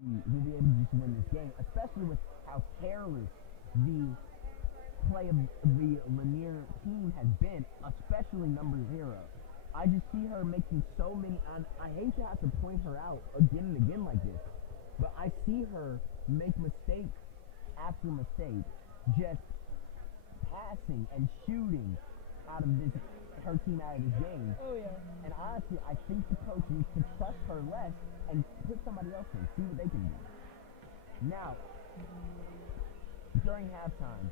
will be able to just win this game, especially with how careless the play of the Lanier team has been, especially number 0. I just see her making so many, and I hate to have to point her out again and again like this, but I see her make mistake after mistake, just passing and shooting out of this, her team out of this game. Oh yeah. And honestly, I think the coach needs to trust her less and put somebody else in, see what they can do. Now, during halftime,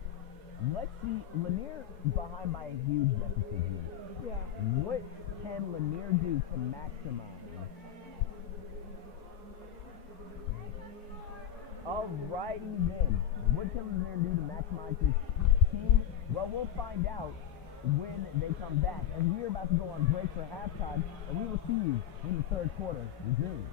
let's see, Lanier behind by a huge deficit here. Yeah. What can Lanier do to maximize? Alrighty then. What can Lanier do to maximize his team? Well, we'll find out when they come back. And we're about to go on break for halftime, and we will see you when the third quarter resumes.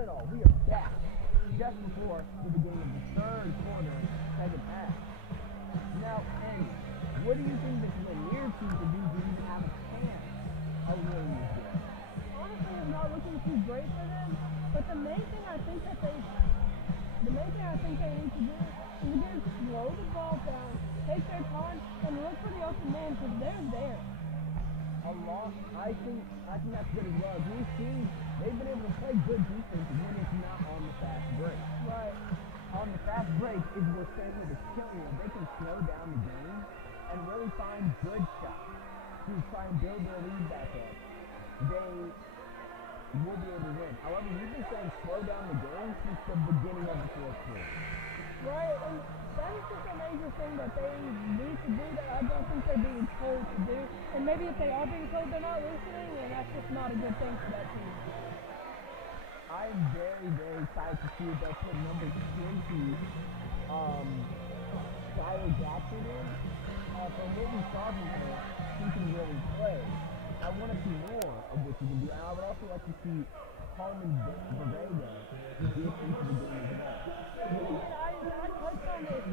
in all, we are back just before the beginning of the third quarter, second half. Now, Andy, what do you think this Lanier team can do to even have a chance of winning this game? Honestly, it's not looking too great for them. But the main thing I think they need to do is again slow the ball down, take their time, and look for the open man because they're there. I think that's good as well. We've seen they've been able to play good defense when it's not on the fast break. Right. On the fast break is where Stanhope is killing them. They can slow down the game and really find good shots to try and build their lead back up. They will be able to win. However, we've been saying slow down the game since the beginning of the fourth quarter. Right, and that is just a major thing that they need to do that I don't think they're being told to do. And maybe if they are being told, they're not listening, and that's just not a good thing for that team. I'm very, very excited to see if they'll put number 20, Skylar Jackson in. From what we saw from her, she can really play. I want to see more of what she can do, and I would also like to see Harmon Bavega get into the game as well. I touched on this.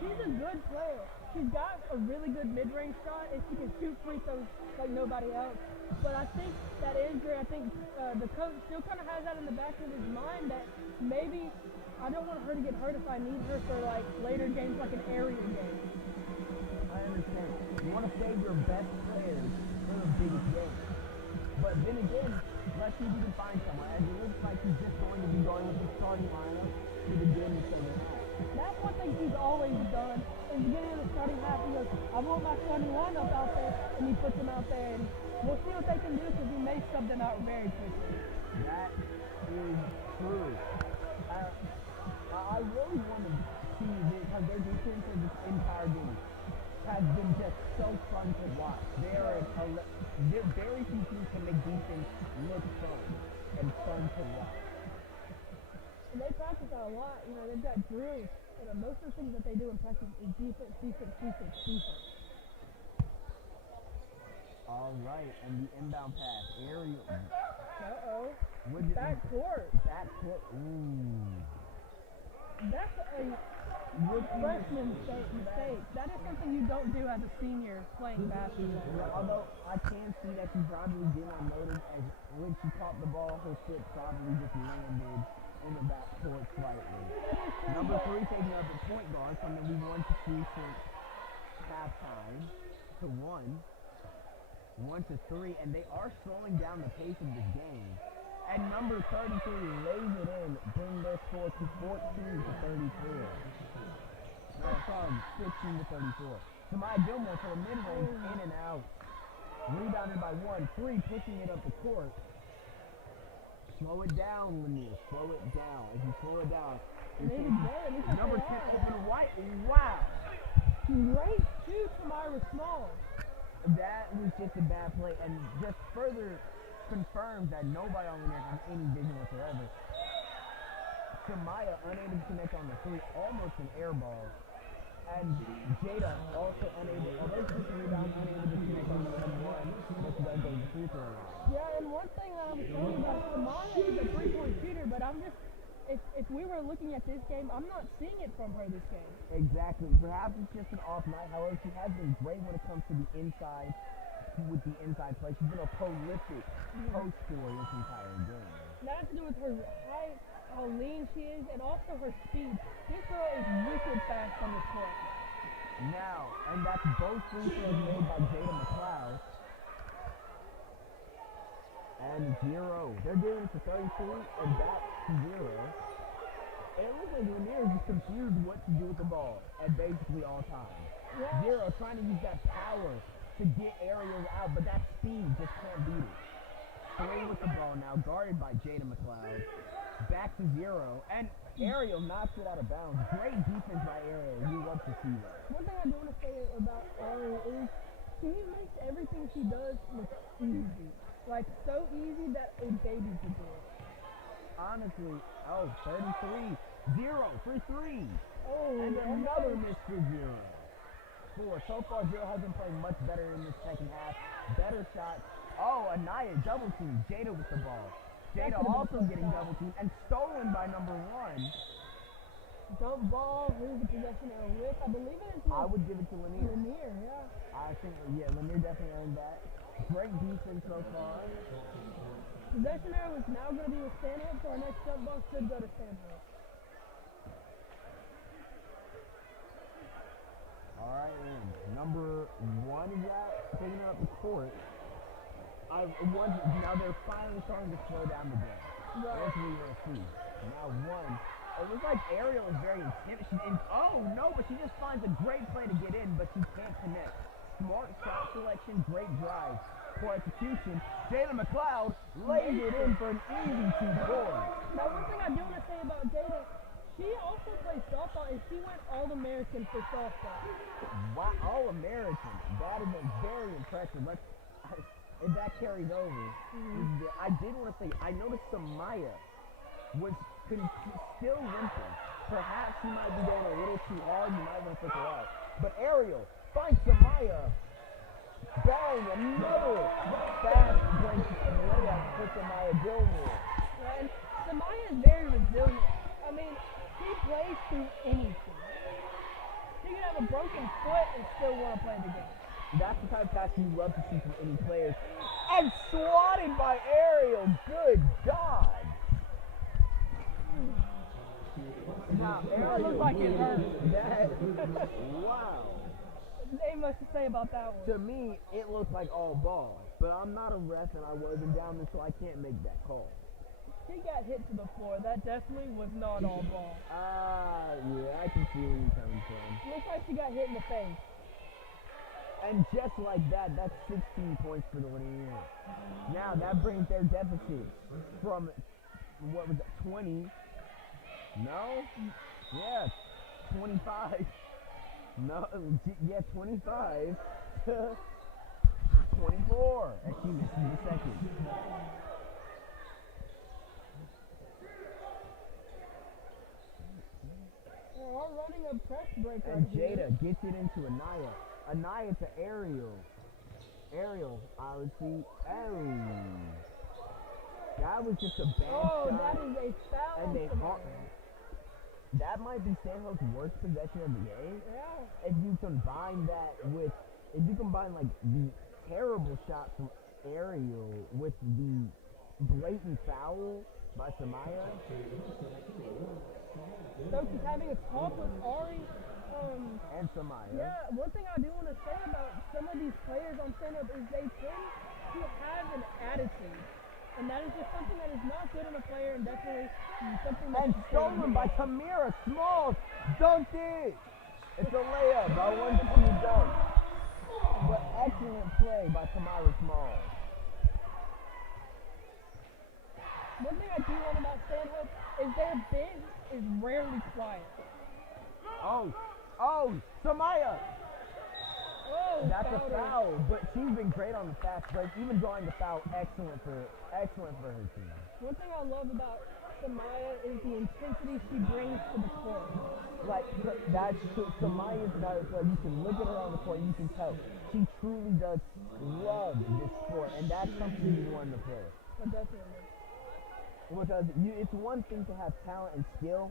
She's a good player. She's got a really good mid-range shot, and she can shoot free throws like nobody else. But I think that injury, the coach still kind of has that in the back of his mind that maybe I don't want her to get hurt if I need her for like later games, like an area game. I understand. You want to save your best players for the biggest game. But then again, let's see if we can find someone. As it looks like he's just going to be going with the starting lineup to begin the second half. That's one thing he's always done. In the beginning of the starting half, he goes, I want my starting lineup out there, and he puts them out there, and we'll see what they can do because he may sub them out very quickly. That is true. I really want to see this because their defense in this entire game has been just so fun to watch. There very few teams can make defense look fun and fun to watch. And they practice that a lot. You know, they've got drills. And most of the things that they do in practice is defense, defense, defense, defense. All right, and the inbound pass. Aerial. Uh-oh. Backcourt. Backcourt. Ooh. That's a freshman mistake. That is something you don't do as a senior playing basketball. Yeah, although I can see that she probably did not notice as when she caught the ball, her foot probably just landed in the backcourt slightly. Number 3 taking up the point guard, something we want to see since halftime to 1 to 3, and they are slowing down the pace of this game. And number 33 lays it in, bring their score to 14 to 34. No, sorry, 15 to 34. Samaya Gilmore for the mid-range, in and out. Rebounded by 1, 3 pushing it up the court. Slow it down, Lanier. Slow it down. As you slow it down, number 2 open right. Wow. Great shoot from Ira Small. That was just a bad play, and just further confirms that nobody on Lanier has any vision whatsoever. Samaya unable to connect on the 3, almost an air ball. And Jada also unable, although she can rebound, unable to connect on the 1, but she does go to the free throw line. Yeah, and one thing I'm saying about Samaya is a 3-point shooter, but I'm just, if we were looking at this game, I'm not seeing it from her this game. Exactly. Perhaps it's just an off night. However, she has been great when it comes to the inside, with the inside play. She's been a prolific post scorer this entire game. That has to do with her height, how lean she is, and also her speed. This girl is wicked fast on this court. Now, and that's both free throws made by Jada McLeod. And 0. They're giving it to 32 and back to 0. And it looks like Lanier is just confused what to do with the ball at basically all times. Yeah. 0 trying to use that power to get aerials out, but that speed just can't beat it. 3 with the ball now, guarded by Jada McLeod. Back to 0, and Ariel knocks it out of bounds. Great defense by Ariel. You love to see that. One thing I do want to say about Ariel is she makes everything she does look easy. Like, so easy that a baby could do it. Honestly, 33. 0 for 3. Oh, and another miss for 0. So far, 0 has been playing much better in the second half. Better shot. Oh, Anaya double team. Jada with the ball. Jada also getting double teamed and stolen by number 1. Dump ball, who's the possession arrow with? I believe it is I would give it to Lanier. Lanier, yeah. I think, yeah, Lanier definitely earned that. Great defense so far. Possession arrow is now going to be with Stanhope, so our next jump ball should go to Stanhope. All right, and number 1 is that taking up the court. Now they're finally starting to slow down the game. Right. That's what we want to see. Now 1. It looks like Ariel is very intimidating. Oh no, but she just finds a great play to get in, but she can't connect. Smart shot selection, great drive. Poor execution. Jada McLeod lays it in for an easy 2 points. Now, one thing I do want to say about Jada, she also plays softball, and she went All-American for softball. Wow, All-American. That is very impressive. If that carries over. I did want to say, I noticed Samaya was still limping. Perhaps she might be going a little too hard. You might want to pick her out. But Ariel finds Samaya. Bang! Another fast break layup for Samaya Gilmore. And Samaya is very resilient. I mean, she plays through anything. She can have a broken foot and still want to play the game. That's the type of pass you love to see from any players. And swatted by Ariel. Good God. Now, That looks like it hurt. Wow. Ain't much to say about that one. To me, it looks like all ball. But I'm not a ref and I wasn't down there, so I can't make that call. She got hit to the floor. That definitely was not all ball. Yeah, I can see where you're coming from. Looks like she got hit in the face. And just like that, that's 16 points for the Lanier. Now, that brings their deficit from, what was it, 20? No? Yeah, 25. No, yeah, 25 to 24. And she misses the second. We're running a press break And right here. Jada gets it into Anaya. Anaya to Ariel. Ariel, I would see. Oh. That was just a bad shot. That is a foul. And they that might be Stanhope's worst possession of the game. Yeah. If you combine that with, like the terrible shot from Ariel with the blatant foul by Samaya. So she's having a talk with Ari. And Samaya. Yeah, one thing I do want to say about some of these players on stand-up is they tend to have an attitude. And that is just something that is not good in a player and definitely something that And stolen by Tamira Smalls. Dunked it. It's a layup. I wanted to see you dunk. But excellent play by Tamira Smalls. One thing I do love about Stanhope is their bench is rarely quiet. Oh, Samaya. Oh, That's a foul, but she's been great on the fast break. Even drawing the foul, excellent for her team. One thing I love about Samaya is the intensity she brings to the court. Like, that's Samaya's about it. You can look at her on the court, you can tell. She truly does love this sport, and that's something you want in a player. Definitely. Because it's one thing to have talent and skill,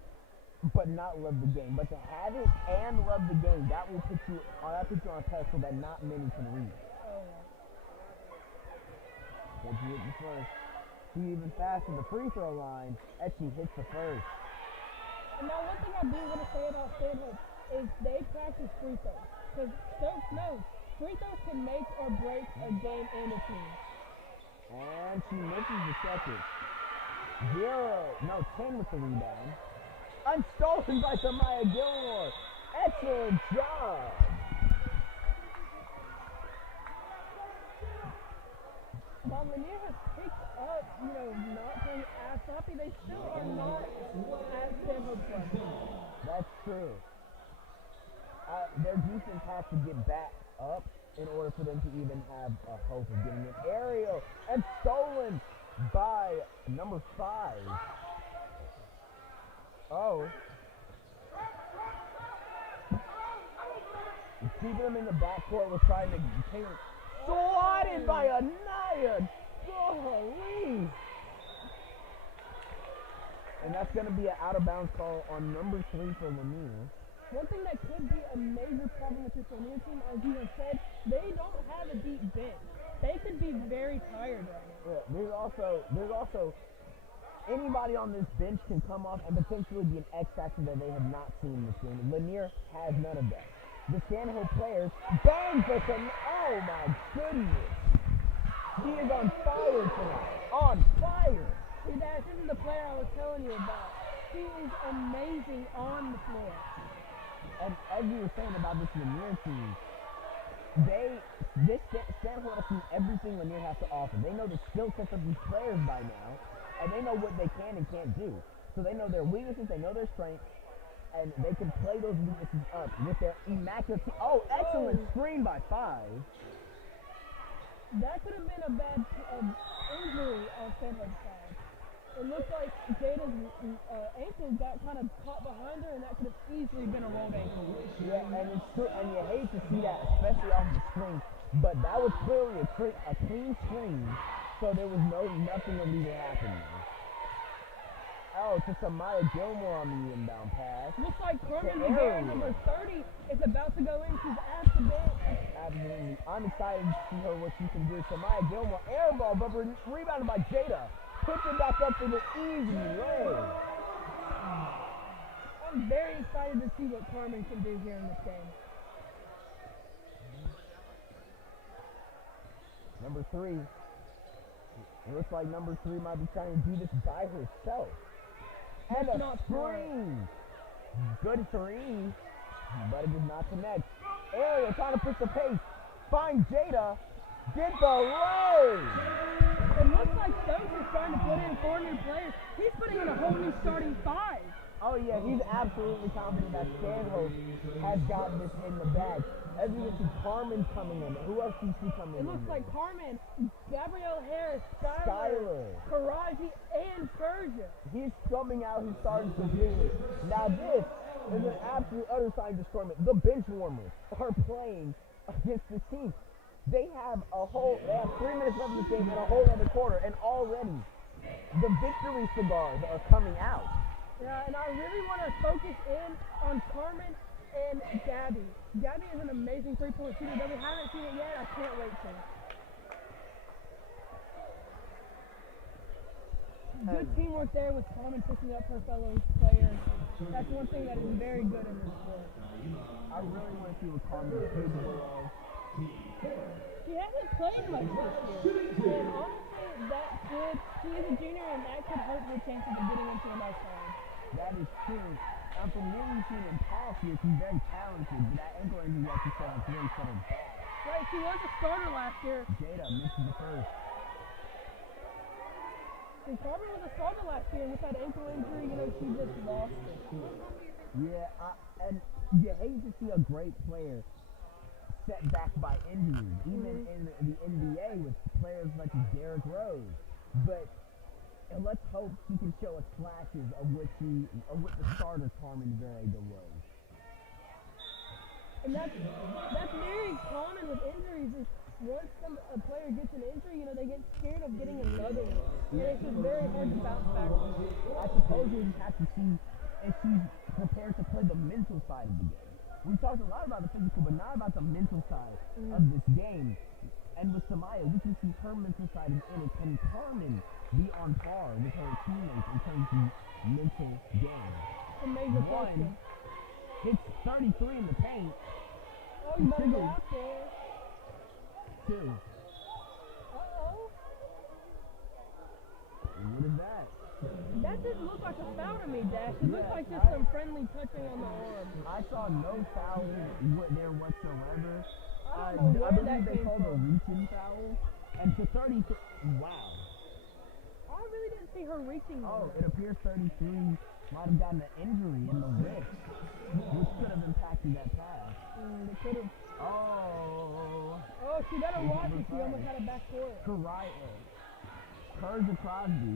but not love the game. But to have it and love the game, that puts you on a pedestal that not many can reach. Oh, yeah. But she hit the first. She even faster the free throw line as she hits the first. And now one thing I do want to say about Stanhope is they practice free throws. Because Stokes knows free throws can make or break a game and a team. And she misses the second. 10 with the rebound. Unstolen by Samaya Gilmore. Excellent job. While Lanier has picked up, not playing as sloppy, they still are not as Stanhope's level. That's true. Their defense has to get back up in order for them to even have a hope of getting it. Aerial and stolen by number 5. Oh. Keeping them in the backcourt was trying to take swatted by Anaya. Golly. And that's going to be an out-of-bounds call on number 3 for Lanier. One thing that could be a major problem with this Lanier team, as you have said, they don't have a deep bench. They could be very tired right now. Yeah, there's also anybody on this bench can come off and potentially be an X factor that they have not seen in this game. Lanier has none of that. The Stanhope players bang for some. Oh my goodness! He is on fire tonight. On fire. See, Dash, this is the player I was telling you about. He is amazing on the floor. And as you were saying about this Lanier team, Stanhope has seen everything Lanier has to offer. They know the skill sets of these players by now, and they know what they can and can't do. So they know their weaknesses, they know their strengths, and they can play those weaknesses up with their immaculate team. Oh, excellent screen by 5. That could have been a bad injury on Stanhope's side. It looked like Jada's ankle got kind of caught behind her, and that could have easily been a rolled ankle. Yeah, and it's true, and you hate to see that, especially off the screen. But that was clearly a clean screen, so there was nothing illegal happening. Oh, to Samaya Gilmore on the inbound pass. Looks like Carmen Rivera, number 30, is about to go in. She's at the bench. Absolutely. I'm excited to see what she can do. Samaya Gilmore, air ball, but rebounded by Jada. Puts it back up for the easy lay. I'm very excited to see what Carmen can do here in this game. Number 3. It looks like number 3 might be trying to do this by herself. And a screen. Good 3, but it does not connect. Ariel trying to push the pace. Find Jada. Get the low. It looks like Stokes is trying to put in 4 new players. He's putting in a whole new starting 5. Oh yeah, he's absolutely confident that Stanhope has got this in the bag. As you can see, Carmen's coming in. Who else do you see coming in? It looks like Carmen, Gabrielle Harris, Skylar, Karaji, and Persia. He's subbing out his starters completely. Now this is an absolute utter sign of destroyment. The bench warmers are playing against this team. They have 3 minutes left in this game and a whole other quarter, and already the victory cigars are coming out. Yeah, and I really want to focus in on Carmen and Gabby. Gabby is an amazing three-point shooter. Though we haven't seen it yet, I can't wait to. Good teamwork there with Carmen picking up her fellow players. That's one thing that is very good in this sport. I really want to see what Carmen is capable of. She hasn't played much this year, and honestly, that could. She is a junior, and that could hurt her chances of getting into a nice side. That is true. And from what we've seen in past years, she's very talented, but that ankle injury that she said has really set her back. Right, she was a starter last year. Jada misses the first. See, Carmen was a starter last year, and with that ankle injury, she just lost it. Yeah, and you hate to see a great player set back by injuries, even in the NBA with players like Derrick Rose. But let's hope he can show us flashes of what the starter Carmen Vega was. And that's very common with injuries. Is once a player gets an injury, they get scared of getting another one. And it's just very hard to bounce back from. I suppose we just have to see if she's prepared to play the mental side of the game. We talked a lot about the physical, but not about the mental side of this game. And with Samaya, we can see her mental side is in it. Can Carmen be on par with her teammates in terms of mental game? A major question. Hits 33 in the paint. Oh, you better go out there. 2. Uh-oh. What is that? That didn't look like a foul to me, Dash. It looked like just some friendly touching on the arm. I saw no foul there whatsoever. I don't know I where believe that they came called a from. reaching foul. And to 33, wow. I really didn't see her reaching. Oh, it appears 33 might have gotten an injury in the wrist, which could have impacted that pass. They could have. Oh, she better watch it. She almost had a back court. Persia Crosby.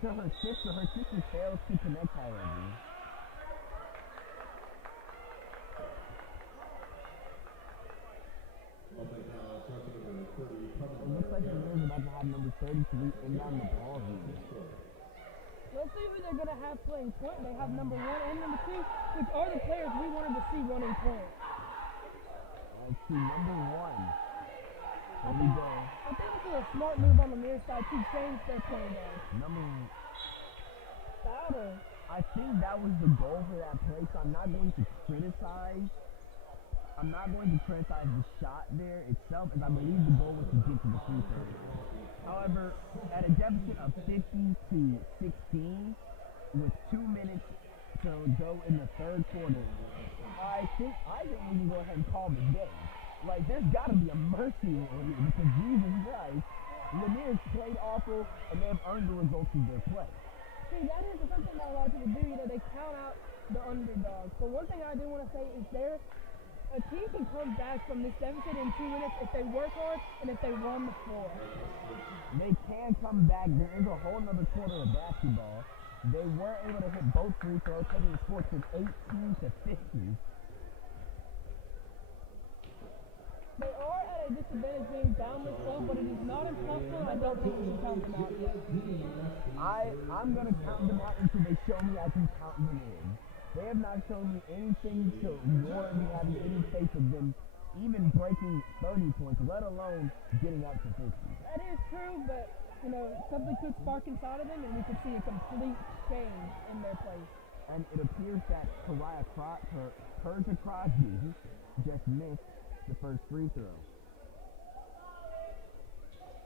To her sister fails to connect, however. It looks like the Bears about to have number 33 inbound the ball here. Let's see who they're going to have playing point. They have number 1 and number 2, which are the players we wanted to see running point. Let's see, number 1. Here we go. I think this is a smart move on the near side to change their point guard. Number Fowler. I think that was the goal for that play, so I'm not going to criticize. The shot there itself, as I believe the goal was to get to the free throw. However, at a deficit of 50 to 16, with 2 minutes to go in the third quarter, I think we can go ahead and call this game. Like, there's got to be a mercy rule here, because Jesus Christ, Lanier's played awful, and they have earned the results of their play. See, that is something that a lot of people do. You know, they count out the underdogs. But one thing I do want to say is a team can come back from this deficit in 2 minutes if they work hard and if they run the floor. They can come back. There is a whole nother quarter of basketball. They were able to hit both free throws, taking the score from 18 to 50. They are at a disadvantage being down this low, but it is not impossible, and I don't think we can count them out yet. I'm going to count them out until they show me I can count them in. They have not shown me anything to warrant me having any faith of them even breaking 30 points, let alone getting up to 50. That is true, but, you know, something could spark inside of them, and we could see a complete change in their play. And it appears that Persia Crosby just missed the first free throw.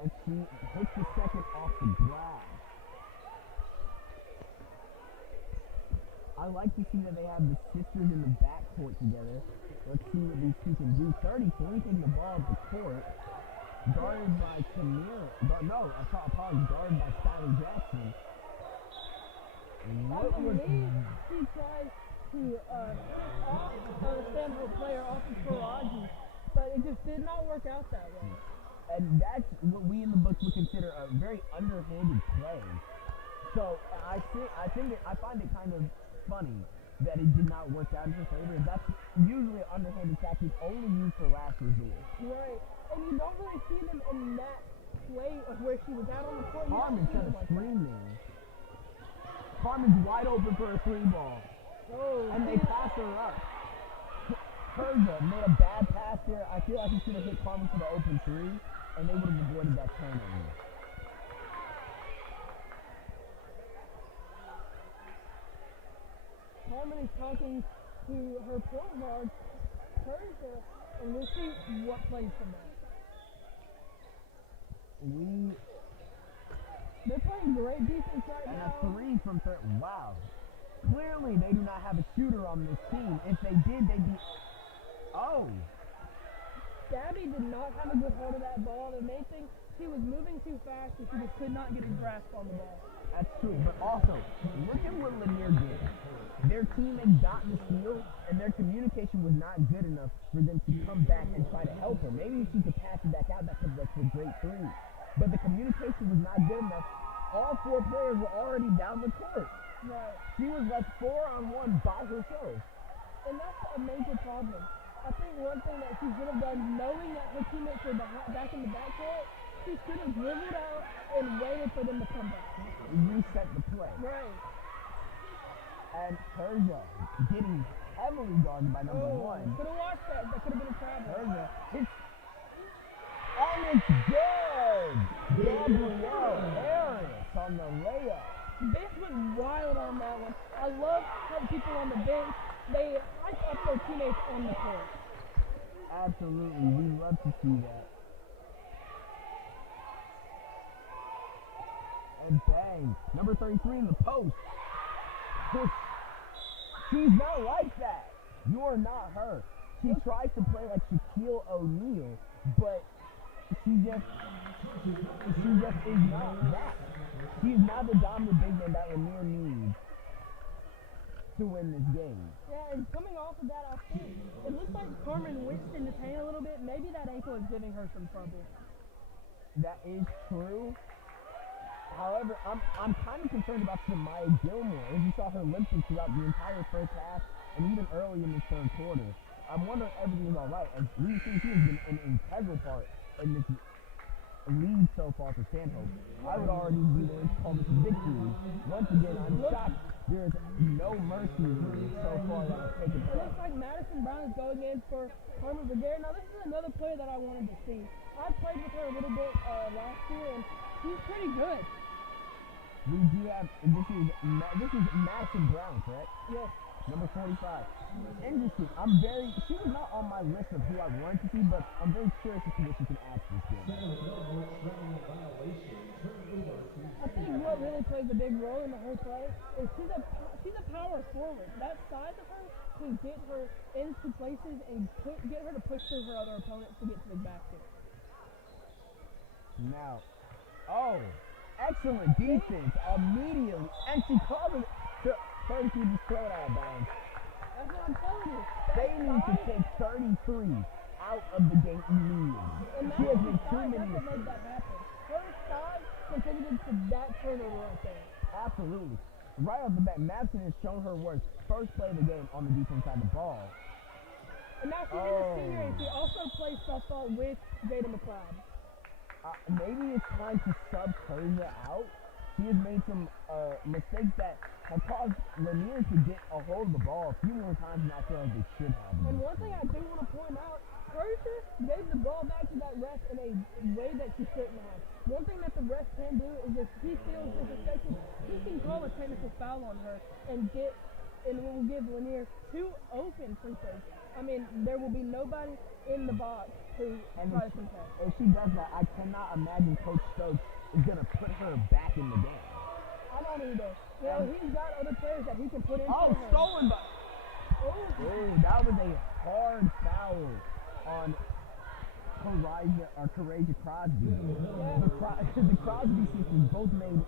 And she hits the second off the glass. I like to see that they have the sisters in the backcourt together. Let's see what these two can do. 30 points in the ball at the court. Guarded by Tamira. Guarded by Skylar Jackson. I believe she tried to off a Stanhope player off of Faraji, but it just did not work out that way. And that's what we in the books would consider a very underhanded play. So I find it kind of funny that it did not work out in her favor. That's usually an underhanded tactic only used for last resort. Right. And you don't really see them in that play of where she was out on the court. Carmen set a screen there. Carmen's wide open for a 3-ball. Oh, and they pass her up. Persia made a bad pass there. I feel like he should have hit Carmen for the open 3, and they would have avoided that turnover. Carmen is talking to her point guard, Persia, and we'll see what plays from that. They're playing great defense right now. And a 3 from third. Wow. Clearly, they do not have a shooter on this team. If they did, they'd be... Oh. Gabby did not have a good hold of that ball. The main thing, she was moving too fast and she just could not get a grasp on the ball. That's true. But also, look at what Lanier did. Their team had gotten the steal, and their communication was not good enough for them to come back and try to help her. Maybe she could pass it back out. That's a great 3. But the communication was not good enough. All 4 players were already down the court. Right. She was left 4-on-1 by herself. And that's a major problem. I think one thing that she should have done, knowing that her teammates were back in the backcourt, she should have dribbled out and waited for them to come back. Reset the play. Right. And Persia getting heavily guarded by number 1. Could have watched that. That could have been a travel. Persia hits. And it's good! Gabrielle Harris on the layup. Bench went wild on that one. I love how people on the bench, they hype up their teammates on the court. Absolutely. We love to see that. And bang. Number 33 in the post. She's not like that. You are not her. She tries to play like Shaquille O'Neal, but she just is not that. She's not the dominant big man that Lanier needs to win this game. Yeah, and coming off of that, I think it looks like Carmen winched in the paint a little bit. Maybe that ankle is giving her some trouble. That is true. However, I'm kind of concerned about Samaya Gilmore. As you saw her limping throughout the entire first half and even early in the third quarter. I'm wondering if everything's all right. As we see, she has been an integral part in this lead so far for Stanhope. I would already be willing to call this a victory. Once again, I'm shocked there's no mercy here so far that has taken It place. looks like Madison Brown is going in for Carmen Vergara. Now, this is another player that I wanted to see. I played with her a little bit last year, and she's pretty good. We do have, this is Madison Brown, correct? Yes. Number 45. Interesting. She was not on my list of who I wanted to see, but I'm very curious to see what she can add to this game. I think what really plays a big role in the whole play is she's a power forward. That size of her can get her into places and get her to push through her other opponents to get to the basket. Now, excellent defense immediately, and she called it to 32 just throw it out of bounds. That's what I'm telling you. They need to take 33 out of the game immediately. And She has made too that's many what made that happen. Her size contributed to that turnover right there. Absolutely. Right off the bat, Madison has shown her worth. First play of the game on the defense side of the ball. And now she's a senior, and she also plays softball with Jada McLeod. Maybe it's time to sub Persia out. She has made some mistakes that have caused Lanier to get a hold of the ball a few more times than I feel like they should have. And one thing I do want to point out, Persia gave the ball back to that ref in a way that she shouldn't have. One thing that the ref can do is if he feels disrespectful, he can call a technical foul on her and will give Lanier 2 open free throws. I mean, there will be nobody in the box who tries to contest. If she does that, I cannot imagine Coach Stokes is going to put her back in the game. I don't either. Well, he's got other players that he can put in. Stolen by... that was a hard foul on Courageous Crosby. The Crosby sisters both made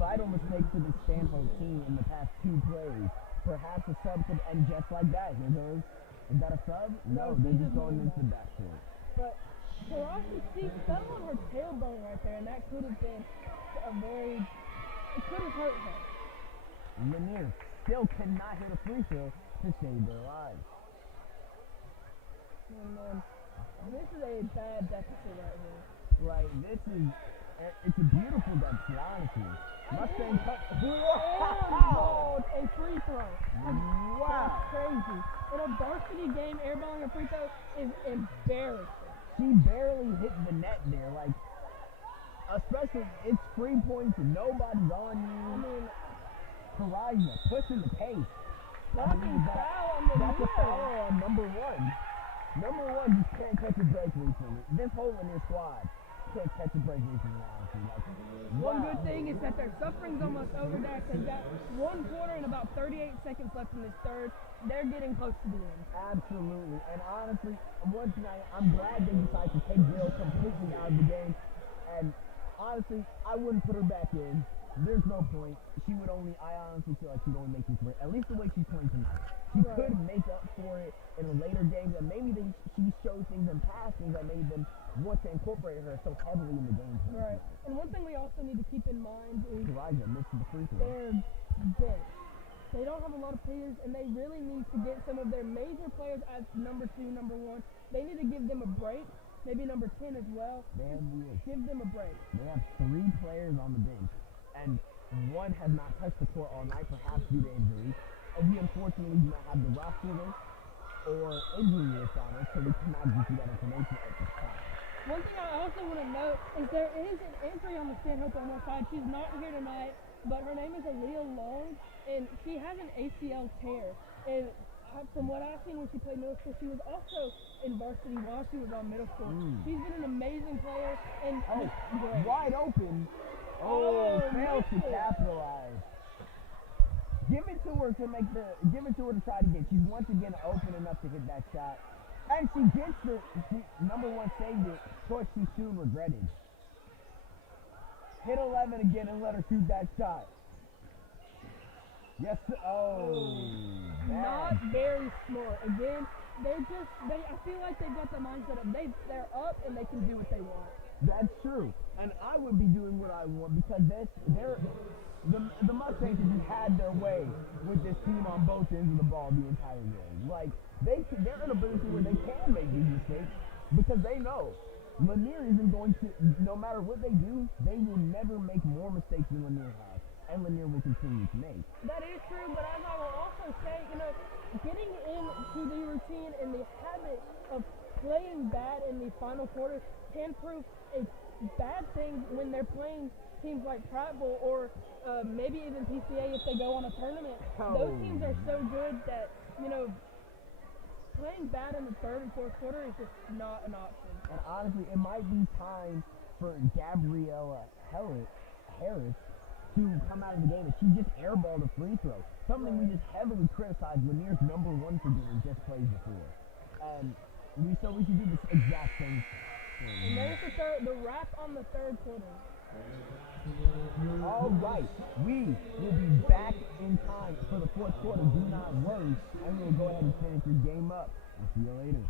vital mistakes for the Stanhope team in the past 2 plays. Perhaps a sub could end just like that. Here goes. Is that a sub? No, they're just going into the backcourt. But Karashi, she fell on her tailbone right there, and that could have been it could have hurt her. Lanier still cannot hit a free throw to save their lives. And this is a bad deficit right here. It's a beautiful deficit, honestly. Mustang cut. Airballed a free throw. Wow. That's crazy. In a varsity game, airballing a free throw is embarrassing. She barely hit the net there. Especially, it's 3 points and nobody's on you. I mean, Karaja pushing the pace. That's a foul on number 1. Number 1 just can't catch a break recently. This whole Lanier squad can't catch a break recently, honestly. One good thing is that their suffering's almost over there. They've got 1 quarter and about 38 seconds left in this third. They're getting close to the end. Absolutely. And honestly, once again, I'm glad they decided to take Jill completely out of the game. And honestly, I wouldn't put her back in. There's no point. I honestly feel like she'd only make this break. At least the way she's playing tonight. She could make up for it in a later game, and maybe she shows things in passing that made them want to incorporate her so heavily in the game. Right. And one thing we also need to keep in mind is Karaja missed the free throw. They're bench. They don't have a lot of players, and they really need to get some of their major players as number 2, number 1. They need to give them a break. Maybe number 10 as well. Give them a break. They have 3 players on the bench, and 1 has not touched the court all night, perhaps due to injury. And we unfortunately do not have the roster list or injury list on us, so we cannot get you that information at this time. One thing I also want to note is there is an entry on the Stanhope Elmore side. She's not here tonight, but her name is Aaliyah Long, and she has an ACL tear. And from what I've seen when she played middle school, she was also in varsity while she was on middle school. She's been an amazing player. And wide open. Failed to capitalize. Give it to her to try to get. She's once again open enough to hit that shot. And she gets number 1 saved it, but she soon regretted. Hit 11 again and let her shoot that shot. Yes, not very smart. Again, I feel like they've got the mindset of they're up and they can do what they want. That's true. And I would be doing what I want because the Mustangs have just had their way with this team on both ends of the ball the entire game. They're in a position where they can make these mistakes because they know Lanier isn't going to, no matter what they do, they will never make more mistakes than Lanier has. And Lanier will continue to make. That is true, but as I will also say, getting into the routine and the habit of playing bad in the final quarter can prove a bad thing when they're playing teams like Prattville or maybe even PCA if they go on a tournament. Those teams are so good that, playing bad in the third and fourth quarter is just not an option. And honestly, it might be time for Gabriella Harris to come out of the game, and she just airballed a free throw. Something we just heavily criticized Lanier's number one for doing just plays before. And we should do this exact same thing. And there's the wrap on the third quarter. All right, we will be back in time for the fourth quarter. Do not worry, and we'll go ahead and finish your game up. We'll see you later.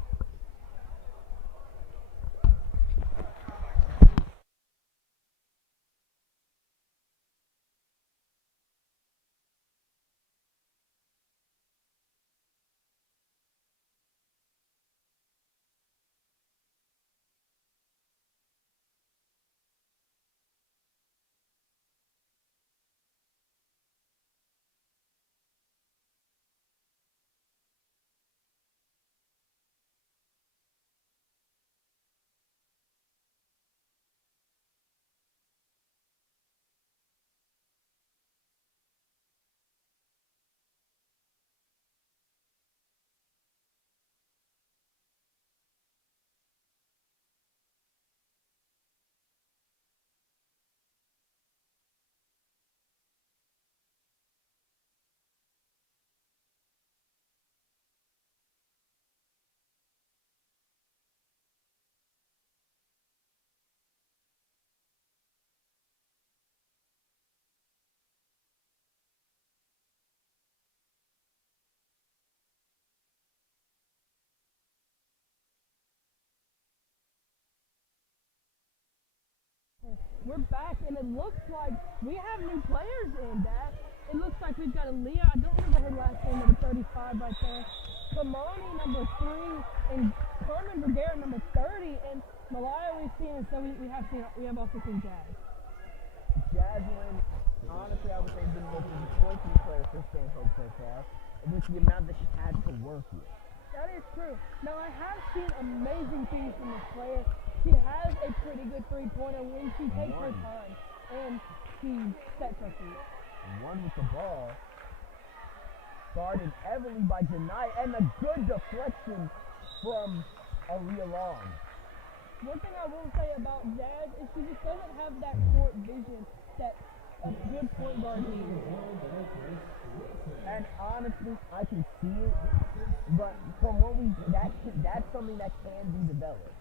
We're back, and it looks like we have new players in, Dad. It looks like we've got Aaliyah, I don't remember her last name, number 35 right there. Kamani, number 3, and Carmen Vergara, number 30, and Malaya we've seen, and so we have also seen Jazz. Jasmine, honestly, I would say, has been the most disappointing player for Stanhope so far, with the amount that she's had to work with. That is true. Now, I have seen amazing things from this player. She has a pretty good three-pointer when she takes her time, and she sets her feet. One with the ball. Started heavily by Janai, and a good deflection from Aaliyah Long. One thing I will say about Jazz is she just doesn't have that court vision that a good point guard needs. And honestly, I can see it, but from what that's something that can be developed.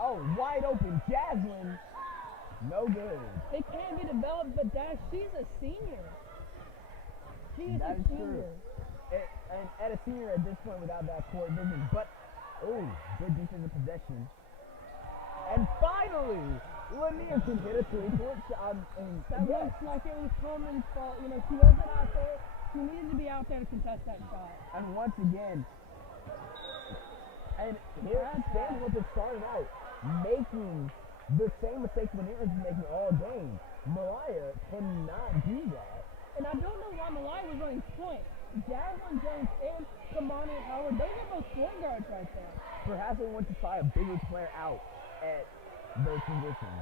Oh, wide open, Jasmine. No good. It can be developed, but she's a senior. She is a senior. And at a senior at this point without that court vision, but good defensive possession. And finally, Lanier can hit a three-point shot. That looks like it was Coleman's fault. She wasn't out there. She needed to be out there to contest that shot. And once again, and here Stanhope is starting out making the same mistakes Lanier has been making all game. Malaya cannot do that. And I don't know why Malaya was running point. Jasmine Jones and Kamani Howard, those are both point guards right there. Perhaps they want to try a bigger player out at those conditions.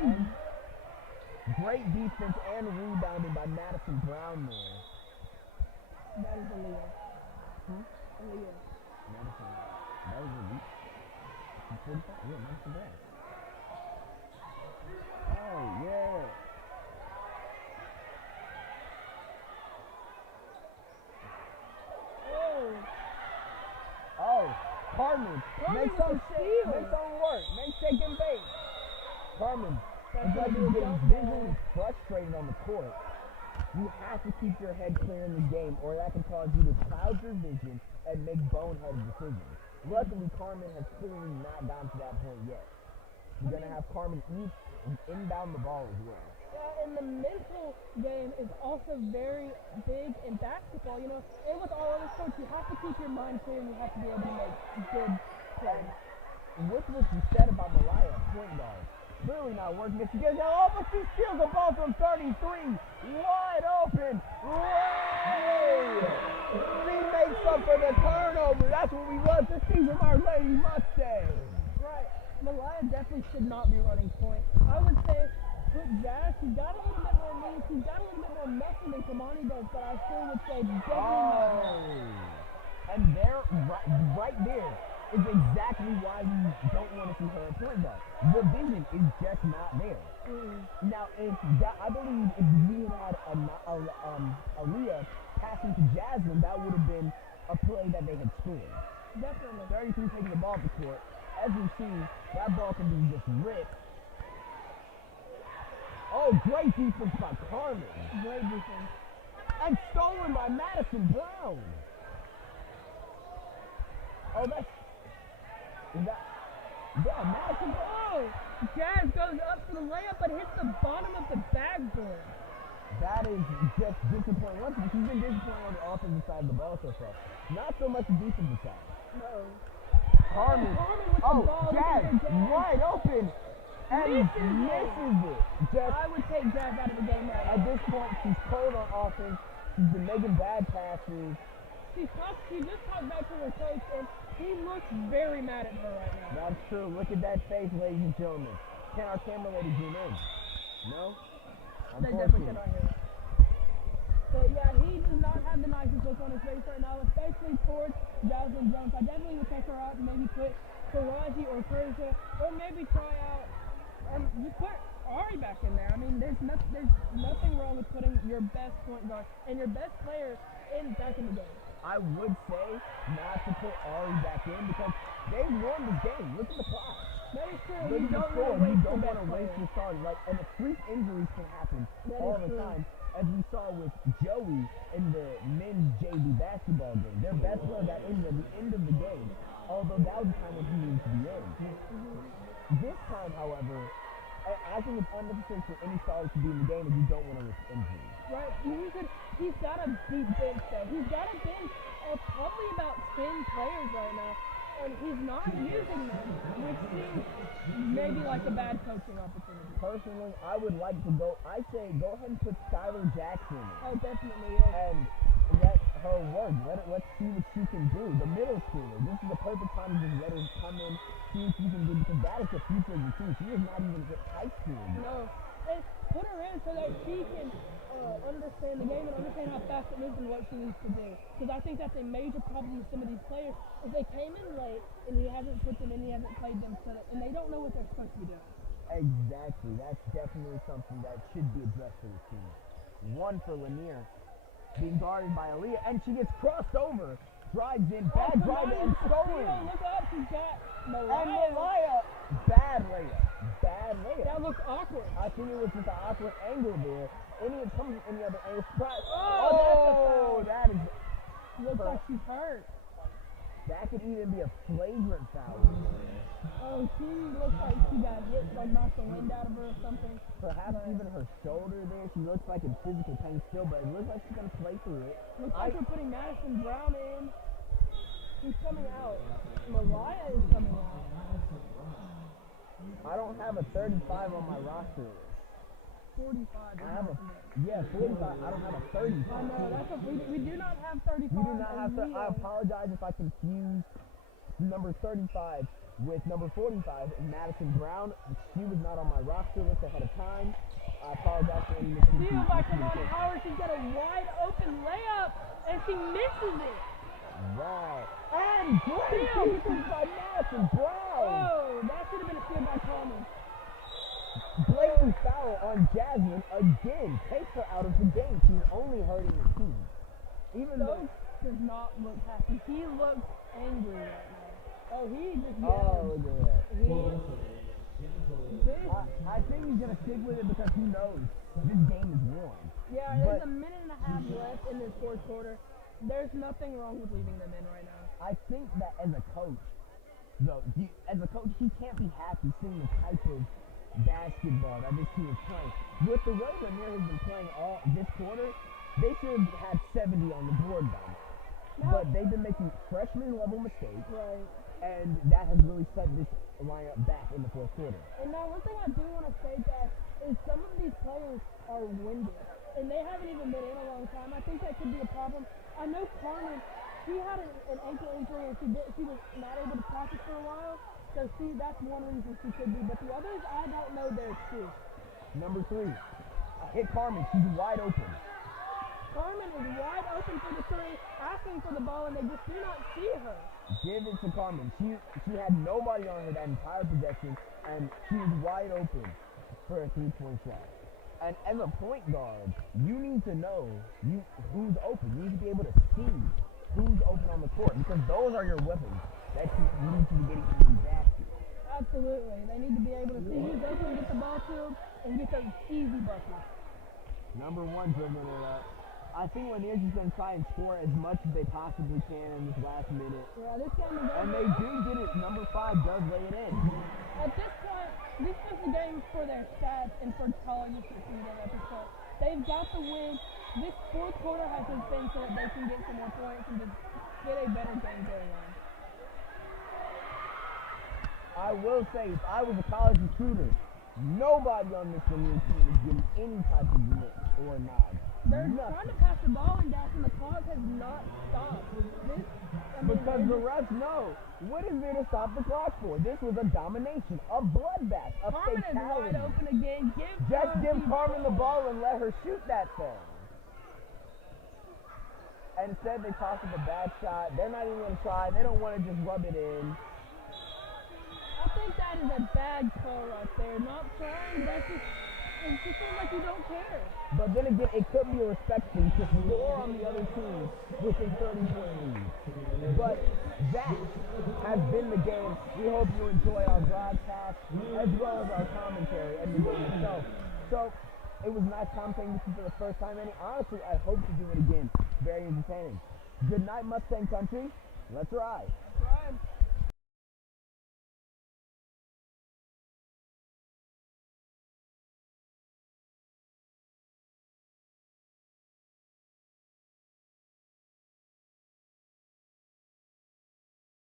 And great defense and rebounding by Madison Brown there. That is Aaliyah. Aaliyah. Madison. That was a week. 45? Yeah, Madison Brown. Oh, yeah. Carmen, make some work. Make shake and bake. Carmen, it's like you're getting visually frustrated on the court. You have to keep your head clear in the game, or that can cause you to cloud your vision and make boneheaded decisions. Luckily, Carmen has clearly not gotten to that point yet. You're going to have Carmen inbound the ball as well. Yeah, and the mental game is also very big in basketball, and with all other sports, you have to keep your mind clear and you have to be able to make good plays. with what you said about Mariah at point guard, clearly not working. If she gets out, but she steals the ball from 33, wide open. Ray! She makes up for the turnover. That's what we love to see from our Lady Mustangs. Right. Mariah definitely should not be running point. I would say with Jazz, she's got a little bit more meat, she's got a little bit more muscle than Kioni does, but I still would say definitely not her. And there, right there, is exactly why we don't want to see her at point guard. The vision is just not there. Now, I believe if we had Aaliyah passing to Jasmine, that would have been a play that they had scored. Definitely. 33 taking the ball to court. As you see, that ball can be just ripped. Oh, great defense by Carmen. Great defense. And stolen by Madison Brown. Oh, Madison Brown. Oh, Jazz goes up for the layup, but hits the bottom of the backboard. That is just disappointing. Once again, she's been disappointing on the offensive side of the ball so far. Not so much the defensive side. No. Carmen with the ball. Jazz, wide open. And misses it. I would take Jazz out of the game right now. At this point, she's cold on offense. She's been making bad passes. She just talked back to her coach, and he looks very mad at her right now. That's true. Look at that face, ladies and gentlemen. Can our camera lady zoom in? No? They definitely cannot hear it. So, yeah, he does not have the nicest look on his face right now, especially towards Jasmine Jones. I definitely would take her out and maybe put Taraji or Persia, or maybe try out, just put Ari back in there. I mean, there's nothing wrong with putting your best point guard and your best player back in the game. I would say not to put Ari back in because they've won this game. Look at the clock. That is true. Look You at the don't score. want You to don't waste want to the waste best your starter. And the freak injuries can happen That all is the true. time. As we saw with Joey in the men's JV basketball game. Their best player got injured at the end of the game, although that was the time when he needed to be in. This time, however, I think it's unnecessary for any starter to be in the game if you don't want to risk injury. Right. He's got a deep bench though. He's got a bench of probably about 10 players right now, and he's not using them, which seems maybe like a bad coaching opportunity. Personally, I would like to I say go ahead and put Skylar Jackson in. Oh, definitely is. And let her work. Let's see what she can do. The middle schooler. This is the perfect time to just let her come in, see what she can do, because that is the future of your team. She is not even hit high school yet. No. And put her in so that she can understand the game and understand how fast it moves and what she needs to do. Because I think that's a major problem with some of these players. Is they came in late and he hasn't put them in, he hasn't played them, and they don't know what they're supposed to be doing. Exactly. That's definitely something that should be addressed for the team. One for Lanier, being guarded by Aaliyah, and she gets crossed over, drives in, bad drive, and stolen. Look up, she's got And Mariah, bad layup. That looks awkward. I think it was just an awkward angle there. Any other angle. Oh, that is. Looks like she's hurt. That could even be a flagrant foul. Oh, she looks like she got hit, like knocked the wind out of her or something. Perhaps even her shoulder there. She looks like in physical pain still, but it looks like she's going to play through it. Looks like we're putting Madison Brown in. She's coming out. Mariah is coming out. I don't have a 35 on my roster list. 45. I have 45. I don't have a 35. I know, we do not have 35. We do not have I apologize if I confused number 35 with number 45, Madison Brown. She was not on my roster list ahead of time. I apologize for any miscommunication. Steal by Kioni Howard. She's got a wide open layup, and she misses it. Right. And great defense by Madison Brown. Oh, that should have been a steal by Carmen. Blatant foul on Jasmine again. Takes her out of the game. She's only hurting the team. Even though does not look happy. He looks angry right now. Oh, he just yelled. Oh, look at that. I think he's going to stick with it because he knows this game is won. Yeah, there's a minute and a half left in this fourth quarter. There's nothing wrong with leaving them in right now. I think that as a coach, though, he can't be happy seeing the type of basketball that this team is playing. With the way Lanier has been playing all this quarter, they should have had 70 on the board by now. but they've been making freshman-level mistakes, Right. and that has really set this lineup back in the fourth quarter. And now one thing I do want to say, Jack, is some of these players are winded, and they haven't even been in a long time. I think that could be a problem. I know Carmen, she had an ankle injury, and she was not able to practice for a while. So that's one reason she could be. But the others, I don't know their excuse. Number 3, hit Carmen. She's wide open. Carmen is wide open for the 3, asking for the ball, and they just do not see her. Give it to Carmen. She had nobody on her that entire possession, and she was wide open for a 3-point shot. And as a point guard, you need to know who's open. You need to be able to see who's open on the court, because those are your weapons that you need to be getting in these baskets. Absolutely. They need to be able to see who's open, get the ball to them, and get those easy buckets. Number 1 dribbling it up. I think Lanier's just going to try and score as much as they possibly can in this last minute. Yeah, this game is over. And they do get it. Number 5 does lay it in. At this point, this is the game for their stats and for colleges to see them at this point. They've got the win. This fourth quarter has just been so that they can get some more points and just get a better game going on. I will say, if I was a college recruiter, nobody on this Lanier team is getting any type of blitz or nod. They're trying to pass the ball in Dash, and the clock has not stopped. Because the refs know, what is there to stop the clock for? This was a domination, a bloodbath, a Carmen is fatality. wide open again. Just give Carmen the ball and let her shoot that thing. And instead they toss up a bad shot. They're not even going to try. They don't want to just rub it in. I think that is a bad call right there. Not trying, it just seems like you don't care. But then again, it could be a respect thing to score on the other team with a 30-point lead. But that has been the game. We hope you enjoy our broadcast as well as our commentary and the game itself. So it was nice commentating this for the first time, and honestly, I hope to do it again. Very entertaining. Good night, Mustang Country. Let's ride. Ride.